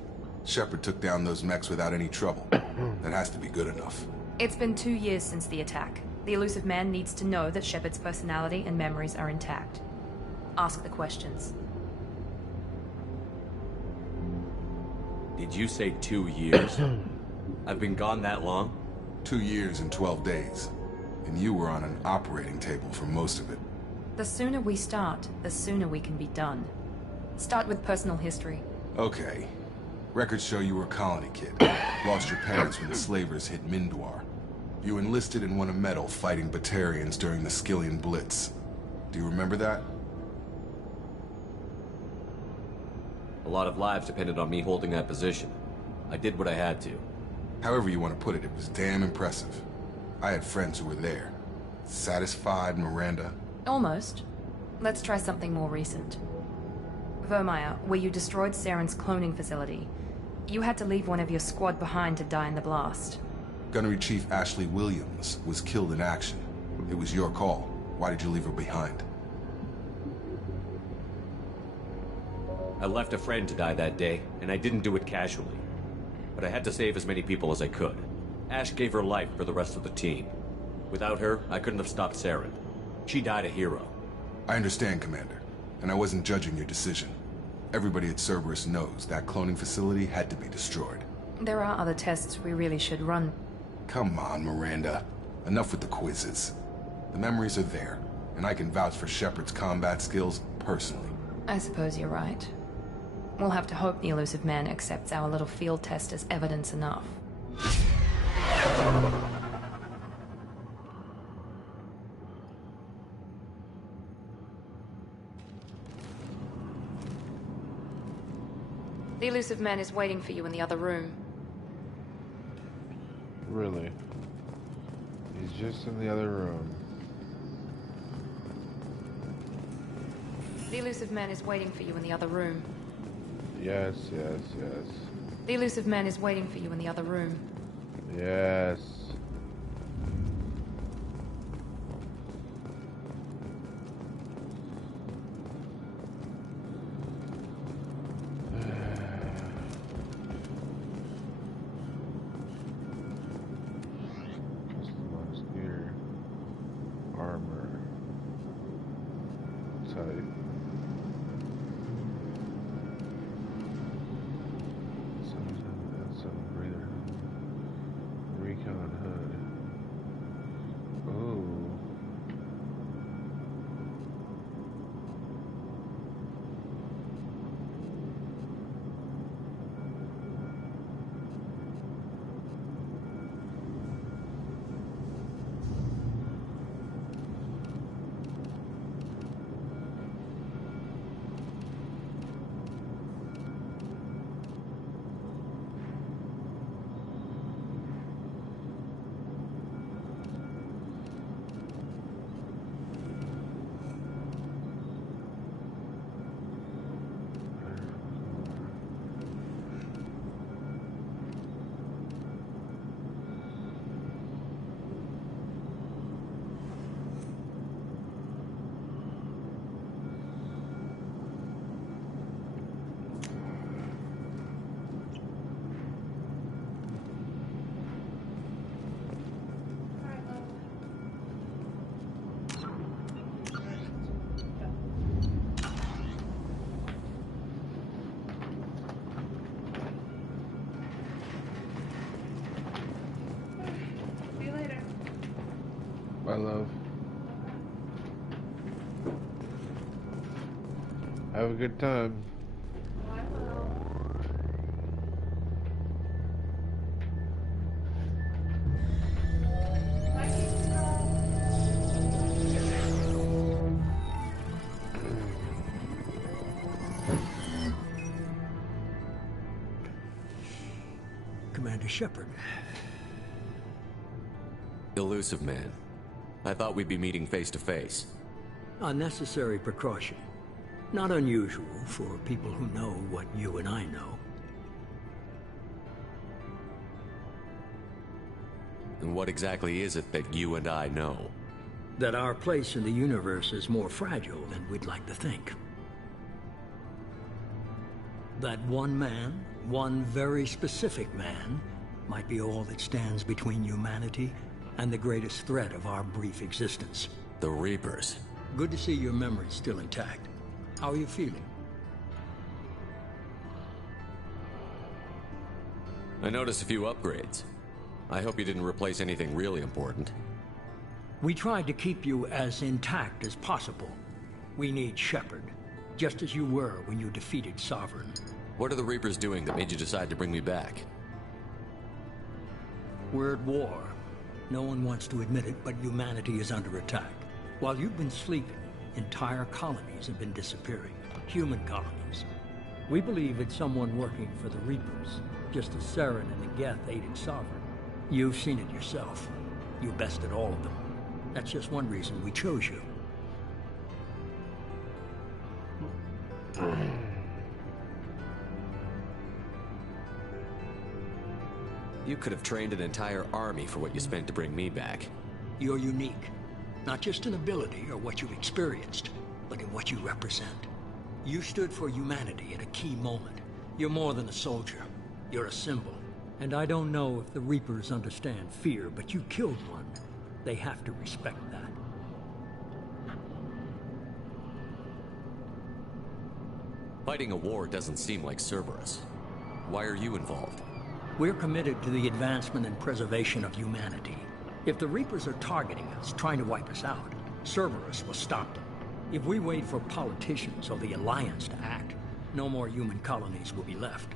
Shepard took down those mechs without any trouble. That has to be good enough. It's been 2 years since the attack. The Elusive Man needs to know that Shepard's personality and memories are intact. Ask the questions. Did you say 2 years? I've been gone that long? 2 years and 12 days. And you were on an operating table for most of it. The sooner we start, the sooner we can be done. Start with personal history. Okay. Records show you were a colony kid. Lost your parents when the slavers hit Mindwar. You enlisted and won a medal fighting Batarians during the Skillian Blitz. Do you remember that? A lot of lives depended on me holding that position. I did what I had to. However you want to put it, it was damn impressive. I had friends who were there. Satisfied, Miranda? Almost. Let's try something more recent. Vermeer, where you destroyed Saren's cloning facility. You had to leave one of your squad behind to die in the blast. Gunnery Chief Ashley Williams was killed in action. It was your call. Why did you leave her behind? I left a friend to die that day, and I didn't do it casually. But I had to save as many people as I could. Ash gave her life for the rest of the team. Without her, I couldn't have stopped Saren. She died a hero. I understand, Commander. And I wasn't judging your decision. Everybody at Cerberus knows that cloning facility had to be destroyed. There are other tests we really should run. Come on, Miranda. Enough with the quizzes. The memories are there, and I can vouch for Shepard's combat skills personally. I suppose you're right. We'll have to hope the Elusive Man accepts our little field test as evidence enough. The Elusive Man is waiting for you in the other room. Really? He's just in the other room. The Elusive Man is waiting for you in the other room. Yes, yes, yes. The Elusive Man is waiting for you in the other room. Yes. Customized gear. Armor. Type. my love. Have a good time. Commander Shepard. Elusive man. I thought we'd be meeting face to face. Unnecessary precaution. Not unusual for people who know what you and I know. And what exactly is it that you and I know? That our place in the universe is more fragile than we'd like to think. That one man, one very specific man, might be all that stands between humanity and the greatest threat of our brief existence. The Reapers. Good to see your memory's still intact. How are you feeling? I noticed a few upgrades. I hope you didn't replace anything really important. We tried to keep you as intact as possible. We need Shepard, just as you were when you defeated Sovereign. What are the Reapers doing that made you decide to bring me back? We're at war. No one wants to admit it, but humanity is under attack. While you've been sleeping, entire colonies have been disappearing. Human colonies. We believe it's someone working for the Reapers, just as Saren and the Geth aided Sovereign. You've seen it yourself. You bested all of them. That's just one reason we chose you. You could have trained an entire army for what you spent to bring me back. You're unique. Not just in ability or what you've experienced, but in what you represent. You stood for humanity at a key moment. You're more than a soldier. You're a symbol. And I don't know if the Reapers understand fear, but you killed one. They have to respect that. Fighting a war doesn't seem like Cerberus. Why are you involved? We're committed to the advancement and preservation of humanity. If the Reapers are targeting us, trying to wipe us out, Cerberus will stop them. If we wait for politicians or the Alliance to act, no more human colonies will be left.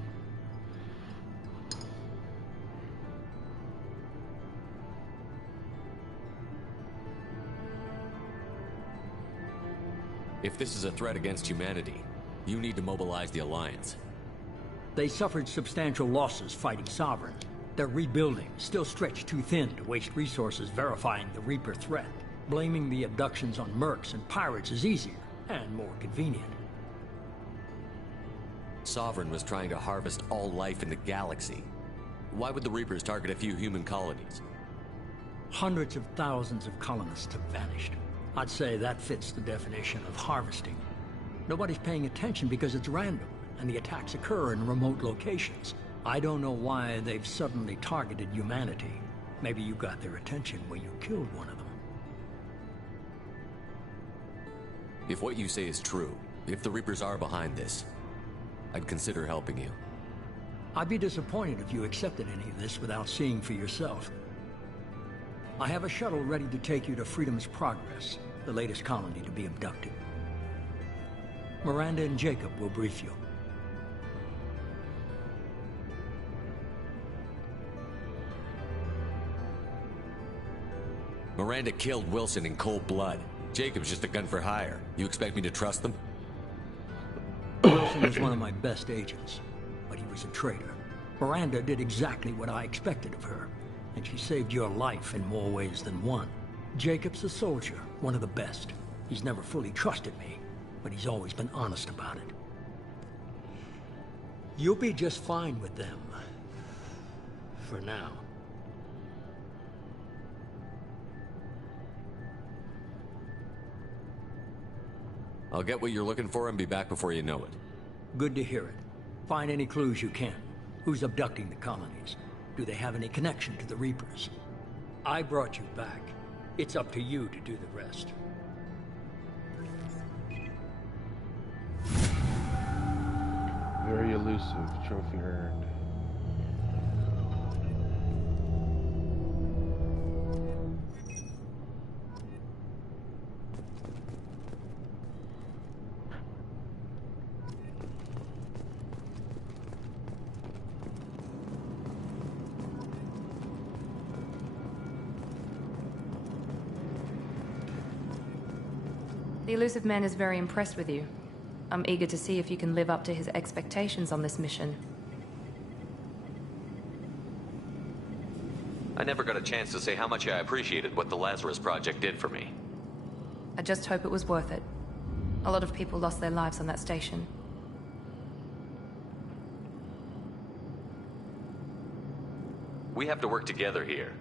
If this is a threat against humanity, you need to mobilize the Alliance. They suffered substantial losses fighting Sovereign. They're rebuilding, still stretched too thin to waste resources verifying the Reaper threat. Blaming the abductions on mercs and pirates is easier, and more convenient. Sovereign was trying to harvest all life in the galaxy. Why would the Reapers target a few human colonies? Hundreds of thousands of colonists have vanished. I'd say that fits the definition of harvesting. Nobody's paying attention because it's random, and the attacks occur in remote locations. I don't know why they've suddenly targeted humanity. Maybe you got their attention when you killed one of them. If what you say is true, if the Reapers are behind this, I'd consider helping you. I'd be disappointed if you accepted any of this without seeing for yourself. I have a shuttle ready to take you to Freedom's Progress, the latest colony to be abducted. Miranda and Jacob will brief you. Miranda killed Wilson in cold blood. Jacob's just a gun for hire. You expect me to trust them? Wilson was one of my best agents, but he was a traitor. Miranda did exactly what I expected of her, and she saved your life in more ways than one. Jacob's a soldier, one of the best. He's never fully trusted me, but he's always been honest about it. You'll be just fine with them. For now. I'll get what you're looking for and be back before you know it. Good to hear it. Find any clues you can. Who's abducting the colonies? Do they have any connection to the Reapers? I brought you back. It's up to you to do the rest. Very elusive. Trophy earned. The Elusive Man is very impressed with you. I'm eager to see if you can live up to his expectations on this mission. I never got a chance to say how much I appreciated what the Lazarus Project did for me. I just hope it was worth it. A lot of people lost their lives on that station. We have to work together here.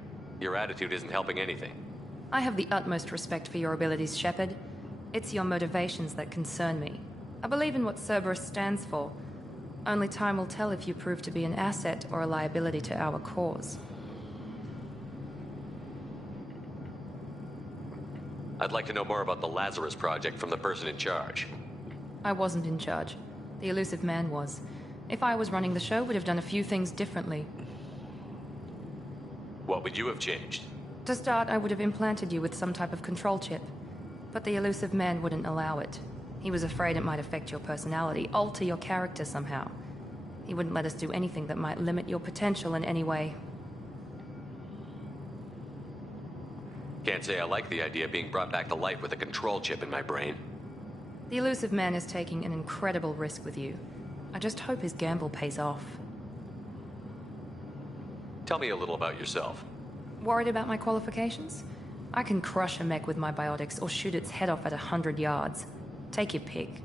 Your attitude isn't helping anything. I have the utmost respect for your abilities, Shepard. It's your motivations that concern me. I believe in what Cerberus stands for. Only time will tell if you prove to be an asset or a liability to our cause. I'd like to know more about the Lazarus Project from the person in charge. I wasn't in charge. The Elusive Man was. If I was running the show, would have done a few things differently. What would you have changed? To start, I would have implanted you with some type of control chip. But the Elusive Man wouldn't allow it. He was afraid it might affect your personality, alter your character somehow. He wouldn't let us do anything that might limit your potential in any way. Can't say I like the idea of being brought back to life with a control chip in my brain. The Elusive Man is taking an incredible risk with you. I just hope his gamble pays off. Tell me a little about yourself. Worried about my qualifications? I can crush a mech with my biotics or shoot its head off at 100 yards. Take your pick.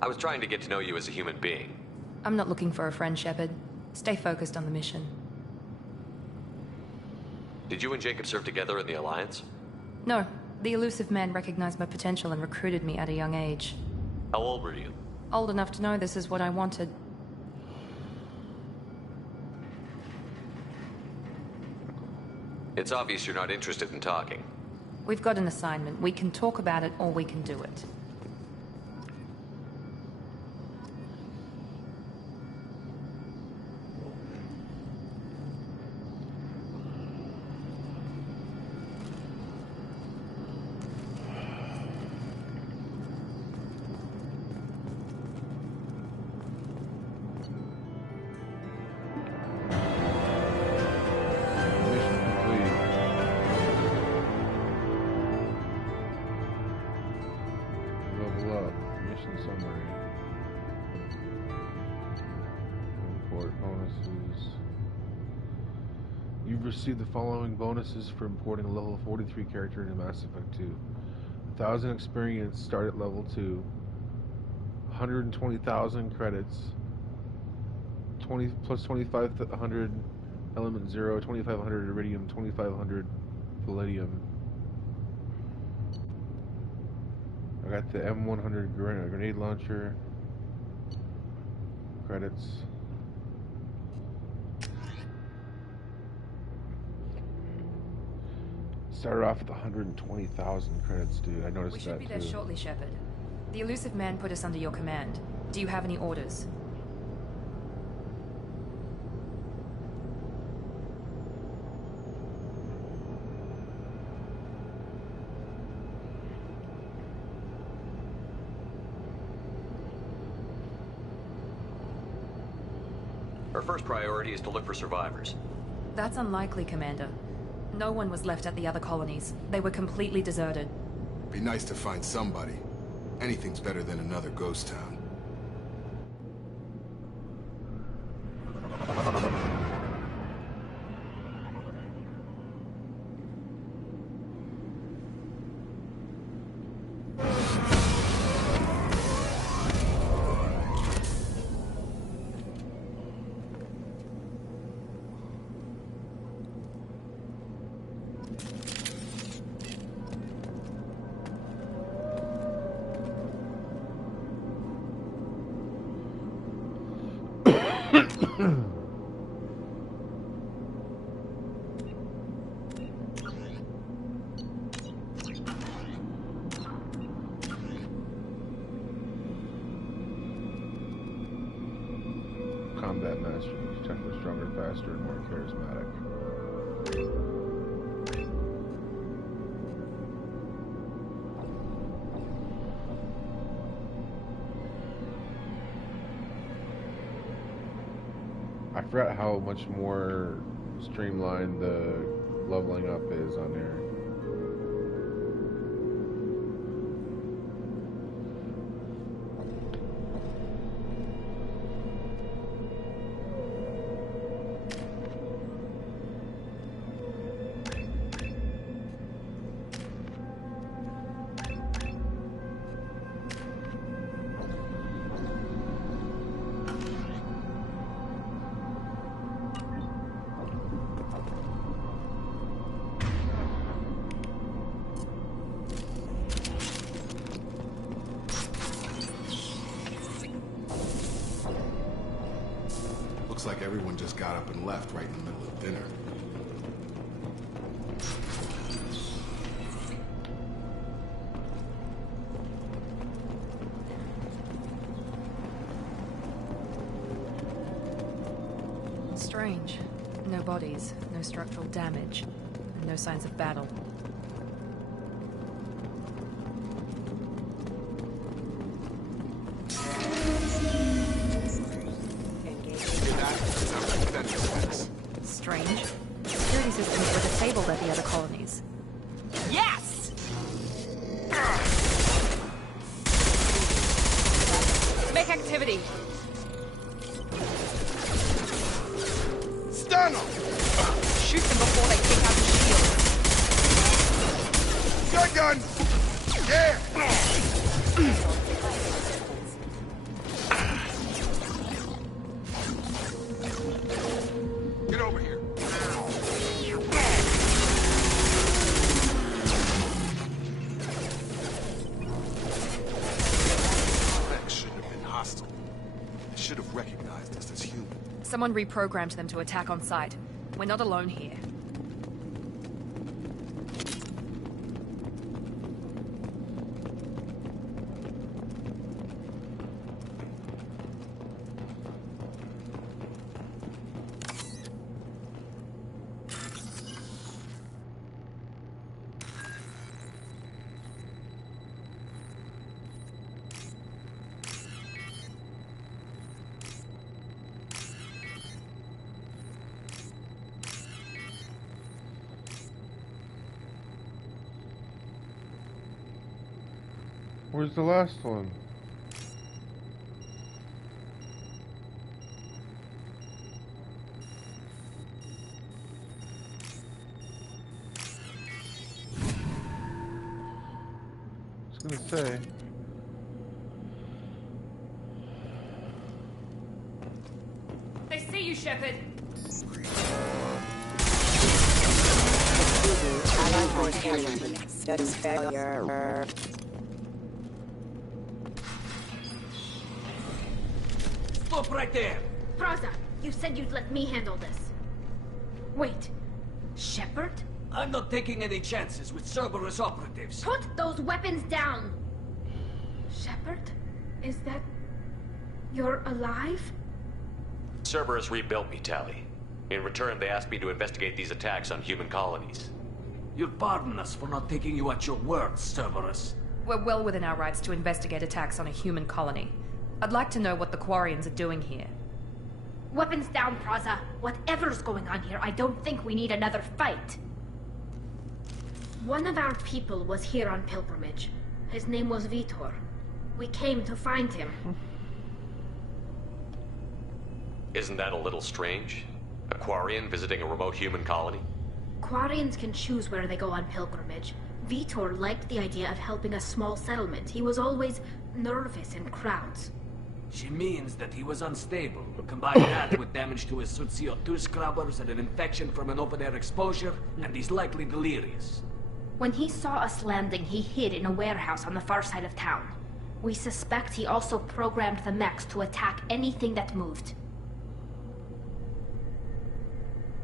I was trying to get to know you as a human being. I'm not looking for a friend, Shepard. Stay focused on the mission. Did you and Jacob serve together in the Alliance? No. The Elusive Man recognized my potential and recruited me at a young age. How old were you? Old enough to know this is what I wanted. It's obvious you're not interested in talking. We've got an assignment. We can talk about it or we can do it. Receive the following bonuses for importing a level 43 character into Mass Effect 2. 1,000 experience start at level 2. 120,000 credits. 20 plus 2,500 element 0, 2,500 iridium, 2,500 palladium. I got the M100 grenade launcher. Credits. Started off with 120,000 credits, dude. I noticed that too. We should be there shortly, Shepard. The Elusive Man put us under your command. Do you have any orders? Our first priority is to look for survivors. That's unlikely, Commander. No one was left at the other colonies. They were completely deserted. Be nice to find somebody. Anything's better than another ghost town. Combat master, tougher, stronger, faster, and more charismatic. I forgot how much more streamlined the leveling up is on there. Looks like everyone just got up and left right in the middle of dinner. Strange. No bodies, no structural damage, and no signs of battle. Strange. Security systems were disabled at the other colonies. Yes! Make activity. Stun them! Shoot them before they kick out the shield. Gun! Yeah! Get over here. That shouldn't have been hostile. They should have recognized us as human. Someone reprogrammed them to attack on sight. We're not alone here. Where's the last one? I was gonna say. They see you, Shepard. Stop right there! Praza, you said you'd let me handle this. Wait, Shepard? I'm not taking any chances with Cerberus operatives. Put those weapons down! Shepard? Is that... you're alive? Cerberus rebuilt me, Tali. In return, they asked me to investigate these attacks on human colonies. You'll pardon us for not taking you at your word, Cerberus. We're well within our rights to investigate attacks on a human colony. I'd like to know what the Quarians are doing here. Weapons down, Praza. Whatever's going on here, I don't think we need another fight. One of our people was here on pilgrimage. His name was Vitor. We came to find him. Isn't that a little strange? A Quarian visiting a remote human colony? Quarians can choose where they go on pilgrimage. Vitor liked the idea of helping a small settlement. He was always nervous in crowds. She means that he was unstable. Combine that with damage to his suit CO2 scrubbers and an infection from an open-air exposure, and he's likely delirious. When he saw us landing, he hid in a warehouse on the far side of town. We suspect he also programmed the mechs to attack anything that moved.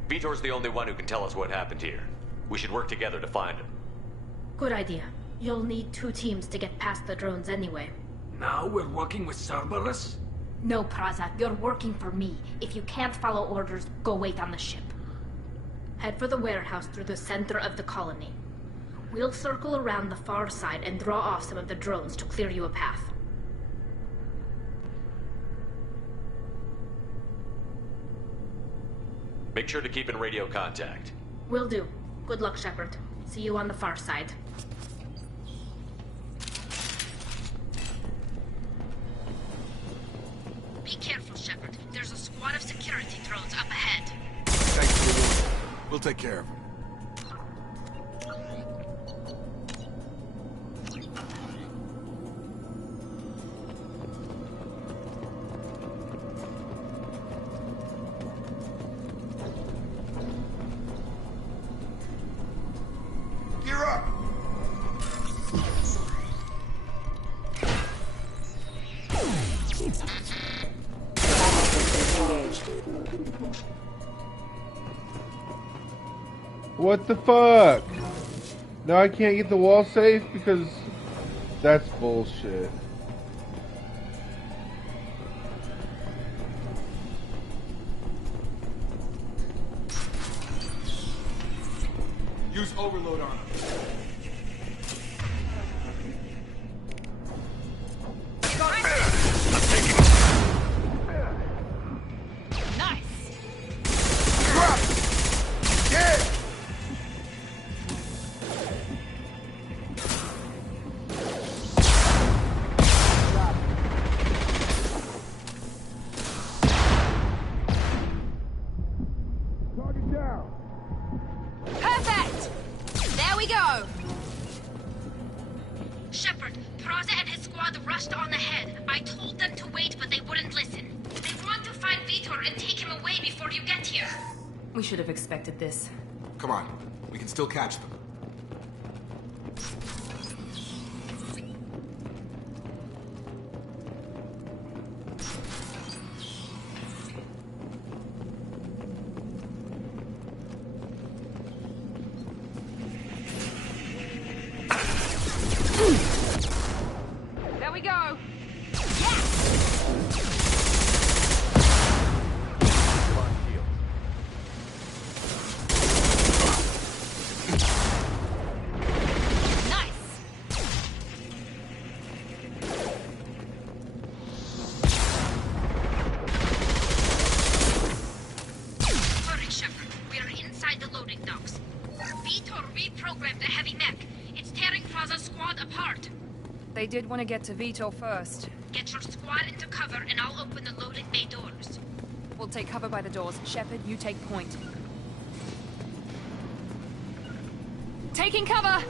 Vitor's the only one who can tell us what happened here. We should work together to find him. Good idea. You'll need 2 teams to get past the drones anyway. Now we're working with Cerberus? No, Praza. You're working for me. If you can't follow orders, go wait on the ship. Head for the warehouse through the center of the colony. We'll circle around the far side and draw off some of the drones to clear you a path. Make sure to keep in radio contact. Will do. Good luck, Shepard. See you on the far side. Be careful, Shepard. There's a squad of security drones up ahead. Thanks for the warning. We'll take care of him. Gear up! What the fuck? Now I can't get the wall safe because that's bullshit. Use overload on him. Perfect! There we go! Shepard, Peraza and his squad rushed on ahead. I told them to wait, but they wouldn't listen. They want to find Vitor and take him away before you get here. We should have expected this. Come on, we can still catch them. There we go! Hurry, Shepard. We are inside the loading docks. Vitor reprogrammed the heavy mech. It's tearing Peraza's squad apart. They did want to get to Vitor first. Get your squad into cover and I'll open the loading bay doors. We'll take cover by the doors. Shepard, you take point. Taking cover!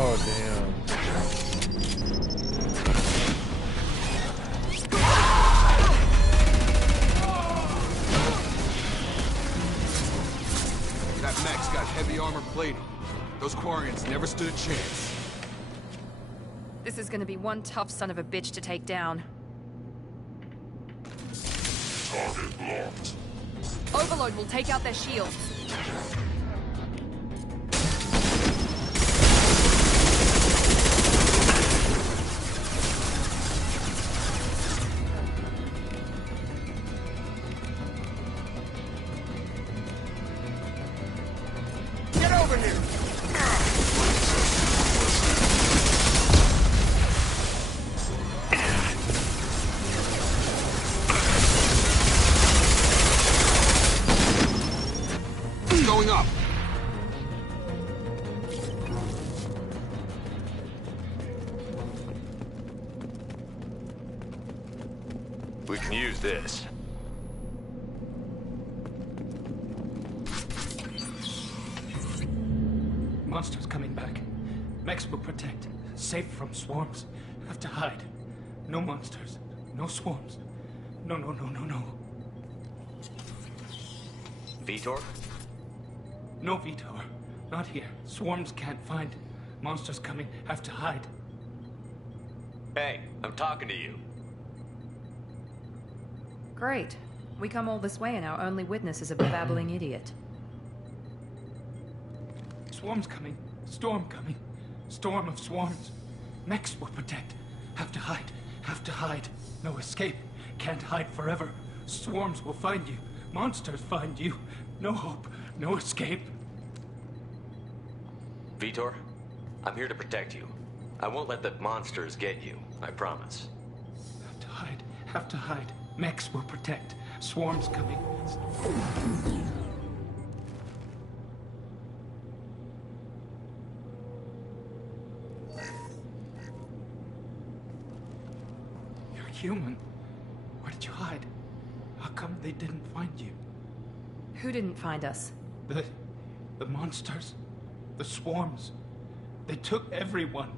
Oh, damn. That mech's got heavy armor plating. Those Quarians never stood a chance. This is gonna be one tough son of a bitch to take down. Target locked. Overload will take out their shields. Get over here! Going up! We can use this. Monsters coming back. Mechs will protect. Safe from swarms. Have to hide. No monsters. No swarms. No, no, no, no, no. Vitor? No Vitor. Not here. Swarms can't find. Monsters coming. Have to hide. Hey, I'm talking to you. Great. We come all this way and our only witness is a babbling idiot. Swarms coming. Storm coming. Storm of swarms. Mechs will protect. Have to hide. Have to hide. No escape. Can't hide forever. Swarms will find you. Monsters find you. No hope. No escape. Vitor, I'm here to protect you. I won't let the monsters get you, I promise. Have to hide. Have to hide. Mex will protect. Swarms coming. You're human. Where did you hide? How come they didn't find you? Who didn't find us? The monsters. The swarms. They took everyone.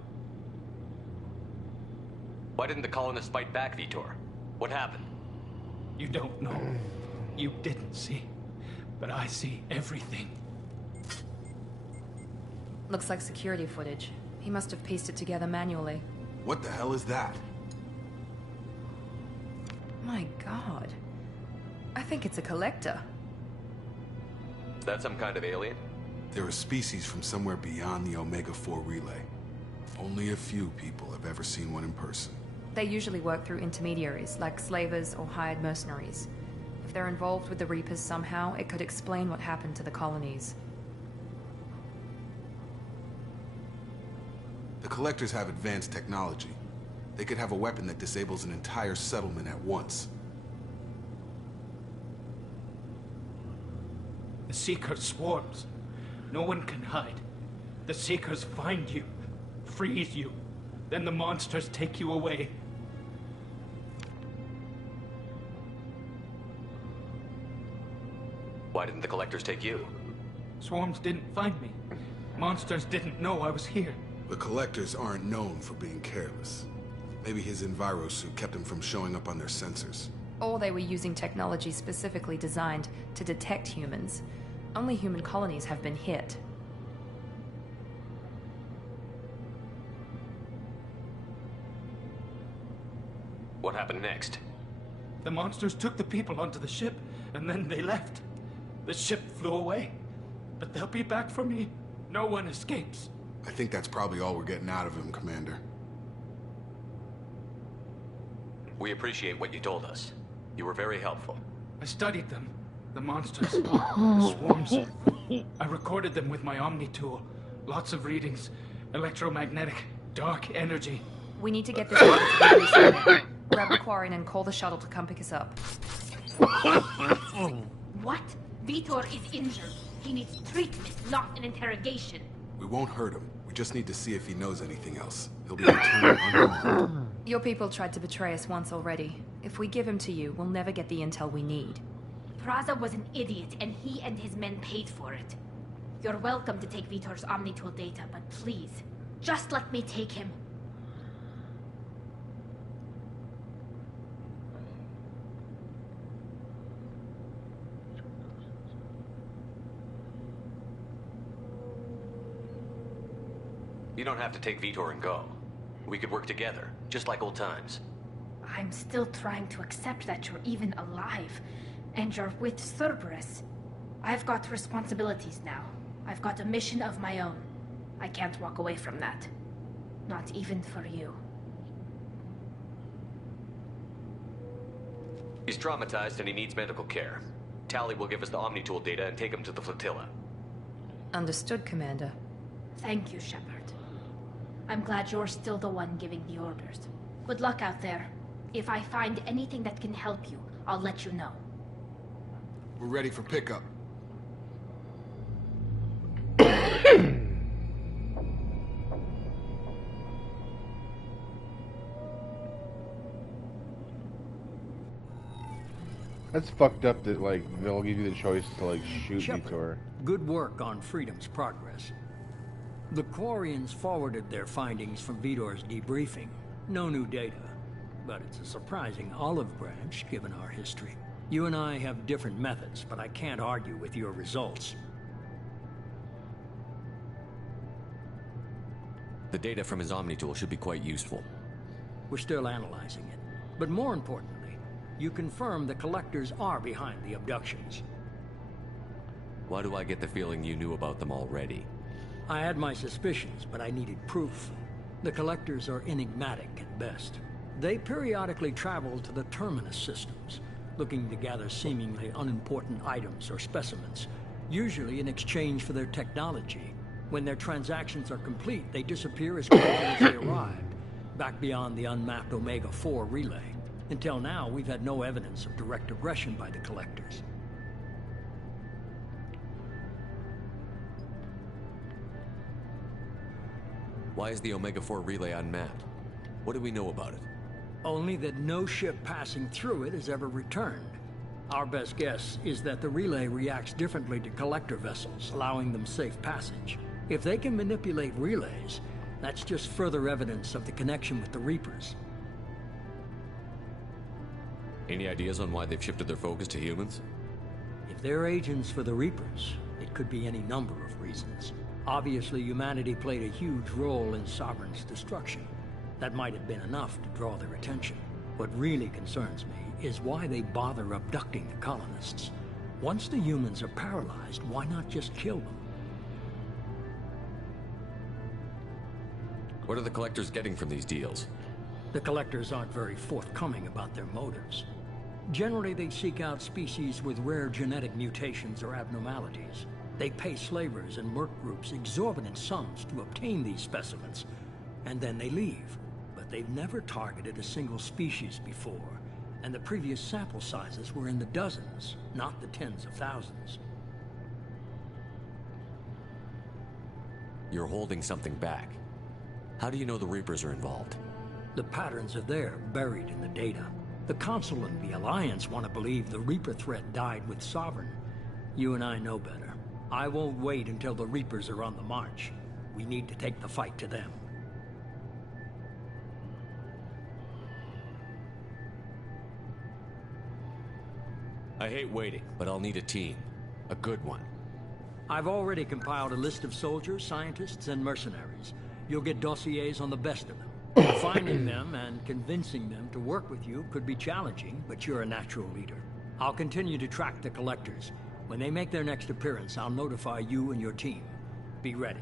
Why didn't the colonists fight back, Vitor? What happened? You don't know. You didn't see. But I see everything. Looks like security footage. He must have pieced it together manually. What the hell is that? My god. I think it's a collector. Is that some kind of alien? They're a species from somewhere beyond the Omega-4 relay. Only a few people have ever seen one in person. They usually work through intermediaries, like slavers or hired mercenaries. If they're involved with the Reapers somehow, it could explain what happened to the colonies. The Collectors have advanced technology. They could have a weapon that disables an entire settlement at once. The Seekers swarms. No one can hide. The Seekers find you, freeze you. Then the monsters take you away. Why didn't the collectors take you? Swarms didn't find me. Monsters didn't know I was here. The Collectors aren't known for being careless. Maybe his envirosuit kept him from showing up on their sensors. Or they were using technology specifically designed to detect humans. Only human colonies have been hit. What happened next? The monsters took the people onto the ship, and then they left. The ship flew away. But they'll be back for me. No one escapes. I think that's probably all we're getting out of him, Commander. We appreciate what you told us. You were very helpful. I studied them. The monsters. The swarms. I recorded them with my Omni tool. Lots of readings. Electromagnetic. Dark energy. We need to get this out to the research. Grab the Quarian and call the shuttle to come pick us up. What? Vitor is injured. He needs treatment, not an interrogation. We won't hurt him. We just need to see if he knows anything else. He'll be returned unharmed. Your people tried to betray us once already. If we give him to you, we'll never get the intel we need. Praza was an idiot, and he and his men paid for it. You're welcome to take Vitor's Omnitool data, but please, just let me take him. You don't have to take Vitor and go. We could work together, just like old times. I'm still trying to accept that you're even alive, and you're with Cerberus. I've got responsibilities now. I've got a mission of my own. I can't walk away from that. Not even for you. He's traumatized and he needs medical care. Tali will give us the Omnitool data and take him to the flotilla. Understood, Commander. Thank you, Shepard. I'm glad you're still the one giving the orders. Good luck out there. If I find anything that can help you, I'll let you know. We're ready for pickup. That's fucked up that, like, they'll give you the choice to, like, shoot Shepard, Vitor. good work on Freedom's progress. The Quarians forwarded their findings from Vitor's debriefing. No new data, but it's a surprising olive branch given our history. You and I have different methods, but I can't argue with your results. The data from his Omnitool should be quite useful. We're still analyzing it. But more importantly, you confirm the Collectors are behind the abductions. Why do I get the feeling you knew about them already? I had my suspicions, but I needed proof. The Collectors are enigmatic at best. They periodically travel to the Terminus systems, looking to gather seemingly unimportant items or specimens, usually in exchange for their technology. When their transactions are complete, they disappear as quickly as they arrived, back beyond the unmapped Omega-4 relay. Until now, we've had no evidence of direct aggression by the Collectors. Why is the Omega-4 relay unmapped? What do we know about it? Only that no ship passing through it has ever returned. Our best guess is that the relay reacts differently to Collector vessels, allowing them safe passage. If they can manipulate relays, that's just further evidence of the connection with the Reapers. Any ideas on why they've shifted their focus to humans? If they're agents for the Reapers, it could be any number of reasons. Obviously, humanity played a huge role in Sovereign's destruction. That might have been enough to draw their attention. What really concerns me is why they bother abducting the colonists. Once the humans are paralyzed, why not just kill them? What are the Collectors getting from these deals? The Collectors aren't very forthcoming about their motives. Generally, they seek out species with rare genetic mutations or abnormalities. They pay slavers and merc groups exorbitant sums to obtain these specimens, and then they leave. But they've never targeted a single species before, and the previous sample sizes were in the dozens, not the tens of thousands. You're holding something back. How do you know the Reapers are involved? The patterns are there, buried in the data. The Council and the Alliance want to believe the Reaper threat died with Sovereign. You and I know better. I won't wait until the Reapers are on the march. We need to take the fight to them. I hate waiting, but I'll need a team. A good one. I've already compiled a list of soldiers, scientists, and mercenaries. You'll get dossiers on the best of them. Finding them and convincing them to work with you could be challenging, but you're a natural leader. I'll continue to track the Collectors. When they make their next appearance, I'll notify you and your team. Be ready.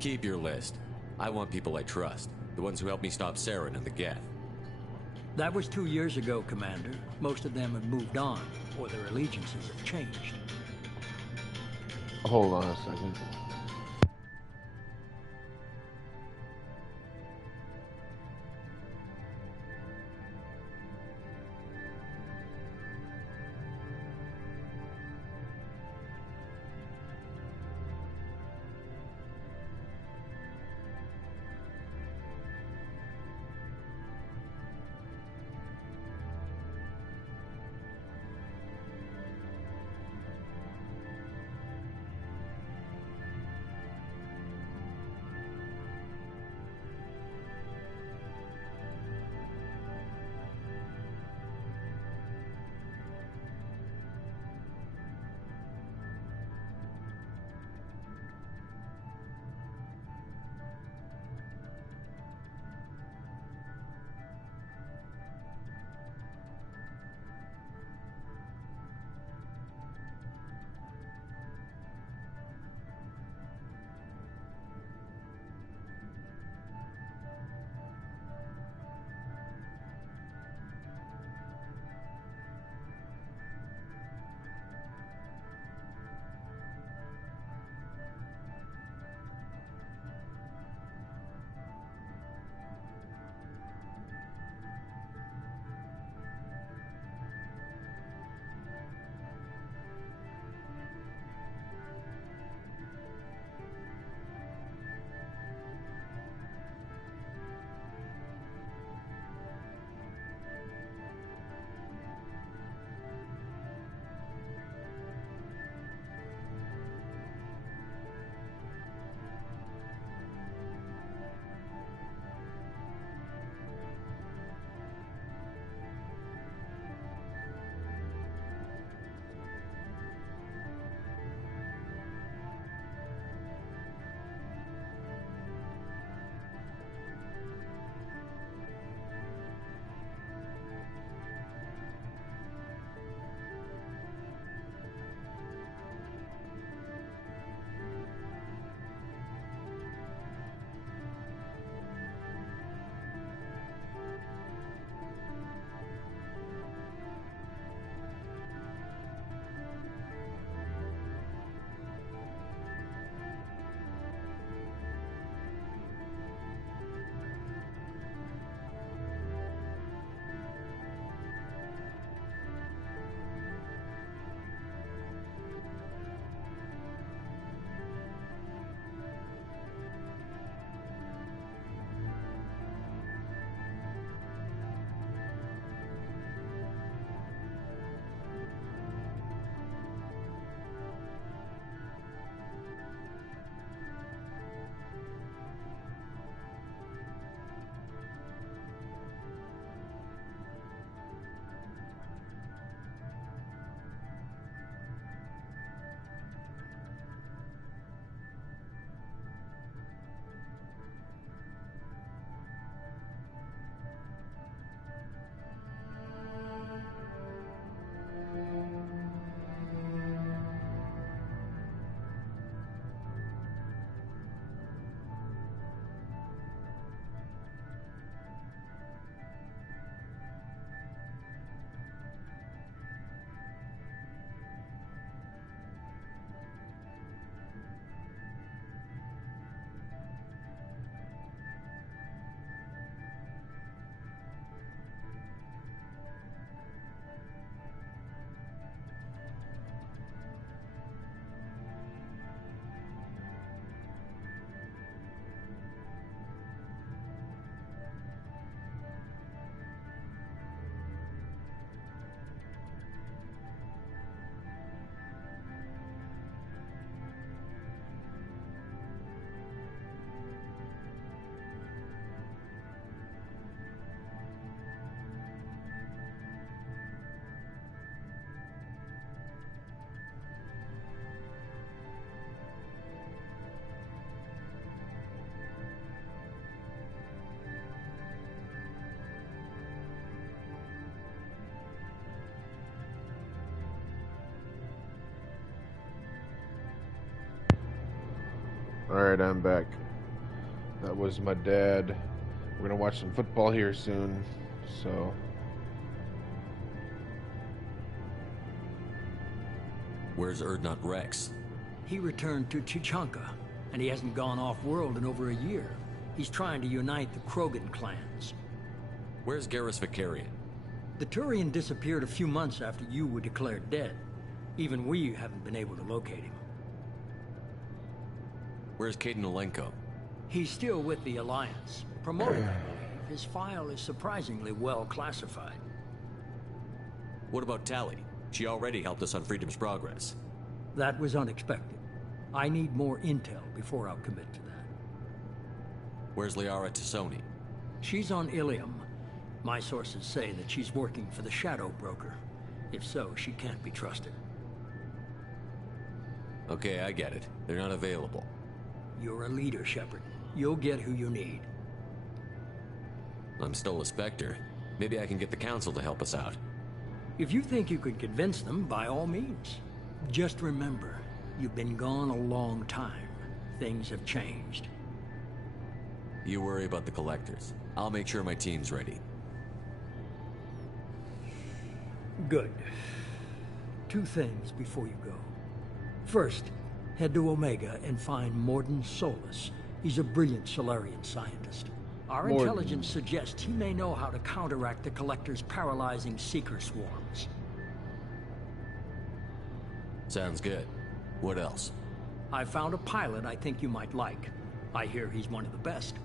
Keep your list. I want people I trust. The ones who helped me stop Saren and the Geth. That was 2 years ago, Commander. Most of them have moved on, or their allegiances have changed. Hold on a second. Alright, I'm back. That was my dad. We're gonna watch some football here soon, so... Where's Urdnot Rex? He returned to Chichanka, and he hasn't gone off-world in over a year. He's trying to unite the Krogan clans. Where's Garrus Vakarian? The Turian disappeared a few months after you were declared dead. Even we haven't been able to locate him. Where's Kaidan Olenko? He's still with the Alliance. Promoted, I believe. His file is surprisingly well classified. What about Tali? She already helped us on Freedom's Progress. That was unexpected. I need more intel before I'll commit to that. Where's Liara T'Soni? She's on Ilium. My sources say that she's working for the Shadow Broker. If so, she can't be trusted. Okay, I get it. They're not available. You're a leader, Shepard. You'll get who you need. I'm still a Spectre. Maybe I can get the Council to help us out. If you think you could convince them, by all means. Just remember, you've been gone a long time. Things have changed. You worry about the Collectors. I'll make sure my team's ready. Good. 2 things before you go. First, head to Omega and find Mordin Solus. He's a brilliant Solarian scientist. Our intelligence suggests he may know how to counteract the Collector's paralyzing Seeker swarms. Sounds good. What else? I found a pilot I think you might like. I hear he's one of the best.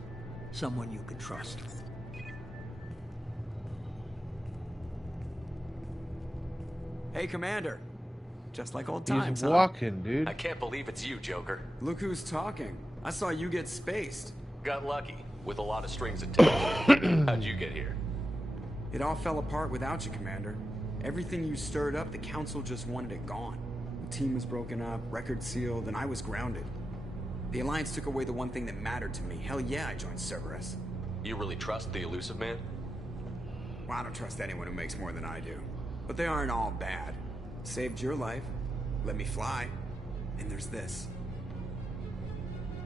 Someone you can trust. Hey, Commander. Just like old times, He's walking, dude. I can't believe it's you, Joker. Look who's talking. I saw you get spaced. Got lucky, with a lot of strings attached. How'd you get here? It all fell apart without you, Commander. Everything you stirred up, the Council just wanted it gone. The team was broken up, record sealed, and I was grounded. The Alliance took away the one thing that mattered to me. Hell yeah, I joined Cerberus. You really trust the Illusive Man? Well, I don't trust anyone who makes more than I do. But they aren't all bad. Saved your life, let me fly, and there's this.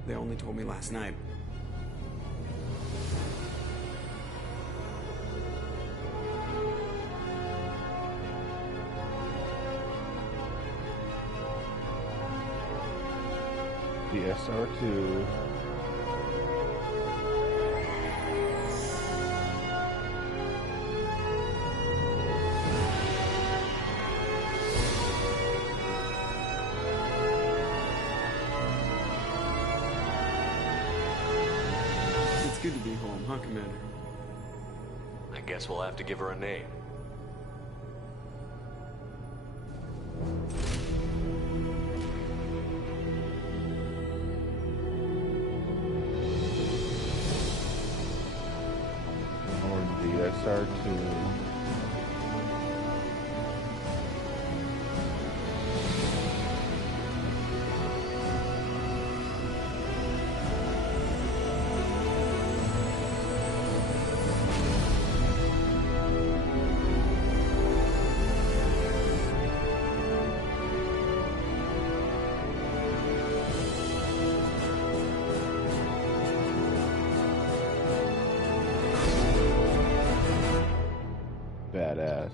They only told me last night. The SR2. It's good to be home, huh, Commander? I guess we'll have to give her a name. The SR2. Badass.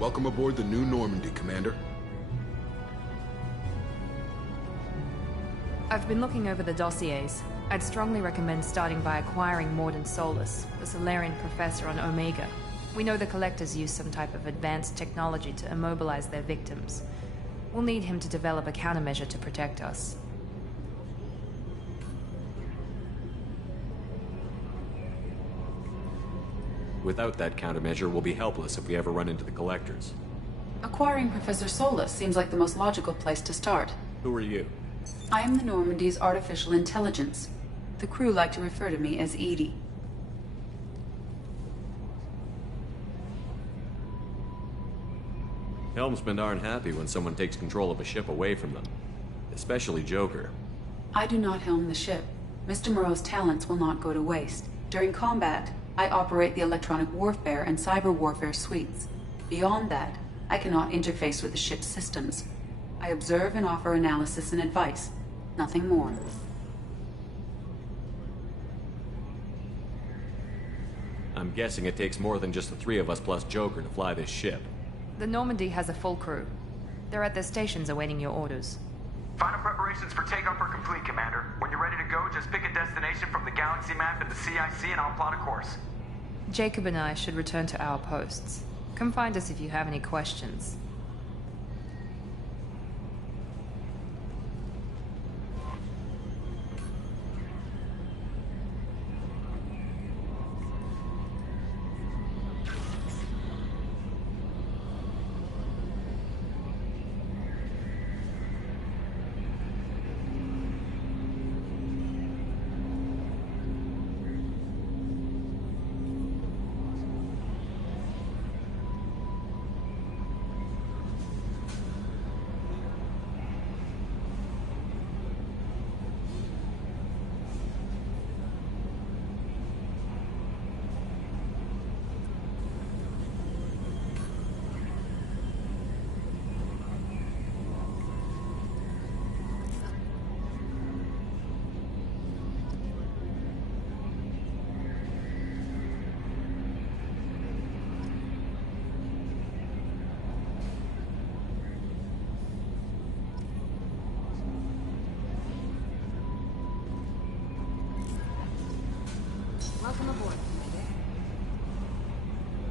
Welcome aboard the New Normandy, Commander. I've been looking over the dossiers. I'd strongly recommend starting by acquiring Mordin Solus, the Solarian professor on Omega. We know the Collectors use some type of advanced technology to immobilize their victims. We'll need him to develop a countermeasure to protect us. Without that countermeasure, we'll be helpless if we ever run into the Collectors. Acquiring Professor Solus seems like the most logical place to start. Who are you? I am the Normandy's artificial intelligence. The crew like to refer to me as EDI. Helmsmen aren't happy when someone takes control of a ship away from them. Especially Joker. I do not helm the ship. Mr. Moreau's talents will not go to waste. During combat, I operate the electronic warfare and cyber warfare suites. Beyond that, I cannot interface with the ship's systems. I observe and offer analysis and advice. Nothing more. I'm guessing it takes more than just the three of us plus Joker to fly this ship. The Normandy has a full crew. They're at their stations awaiting your orders. Final preparations for takeoff are complete, Commander. When you're ready to go, just pick a destination from the galaxy map in the CIC and I'll plot a course. Jacob and I should return to our posts. Come find us if you have any questions. Welcome aboard.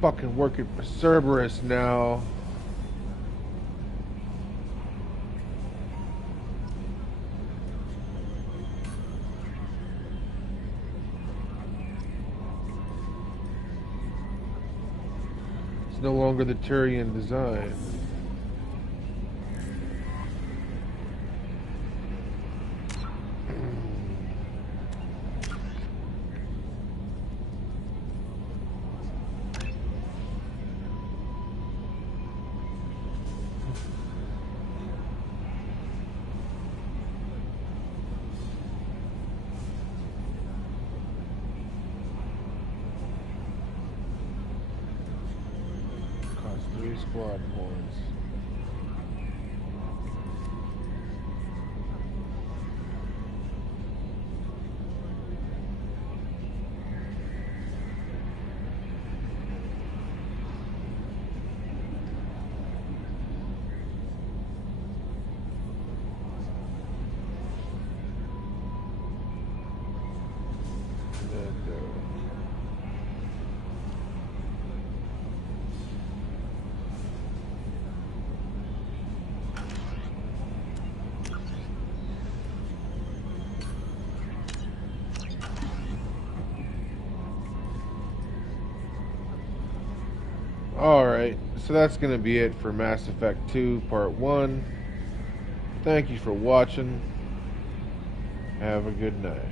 Fucking working for Cerberus now. It's no longer the Turian design. Squad points. Alright, so that's going to be it for Mass Effect 2 Part 1. Thank you for watching. Have a good night.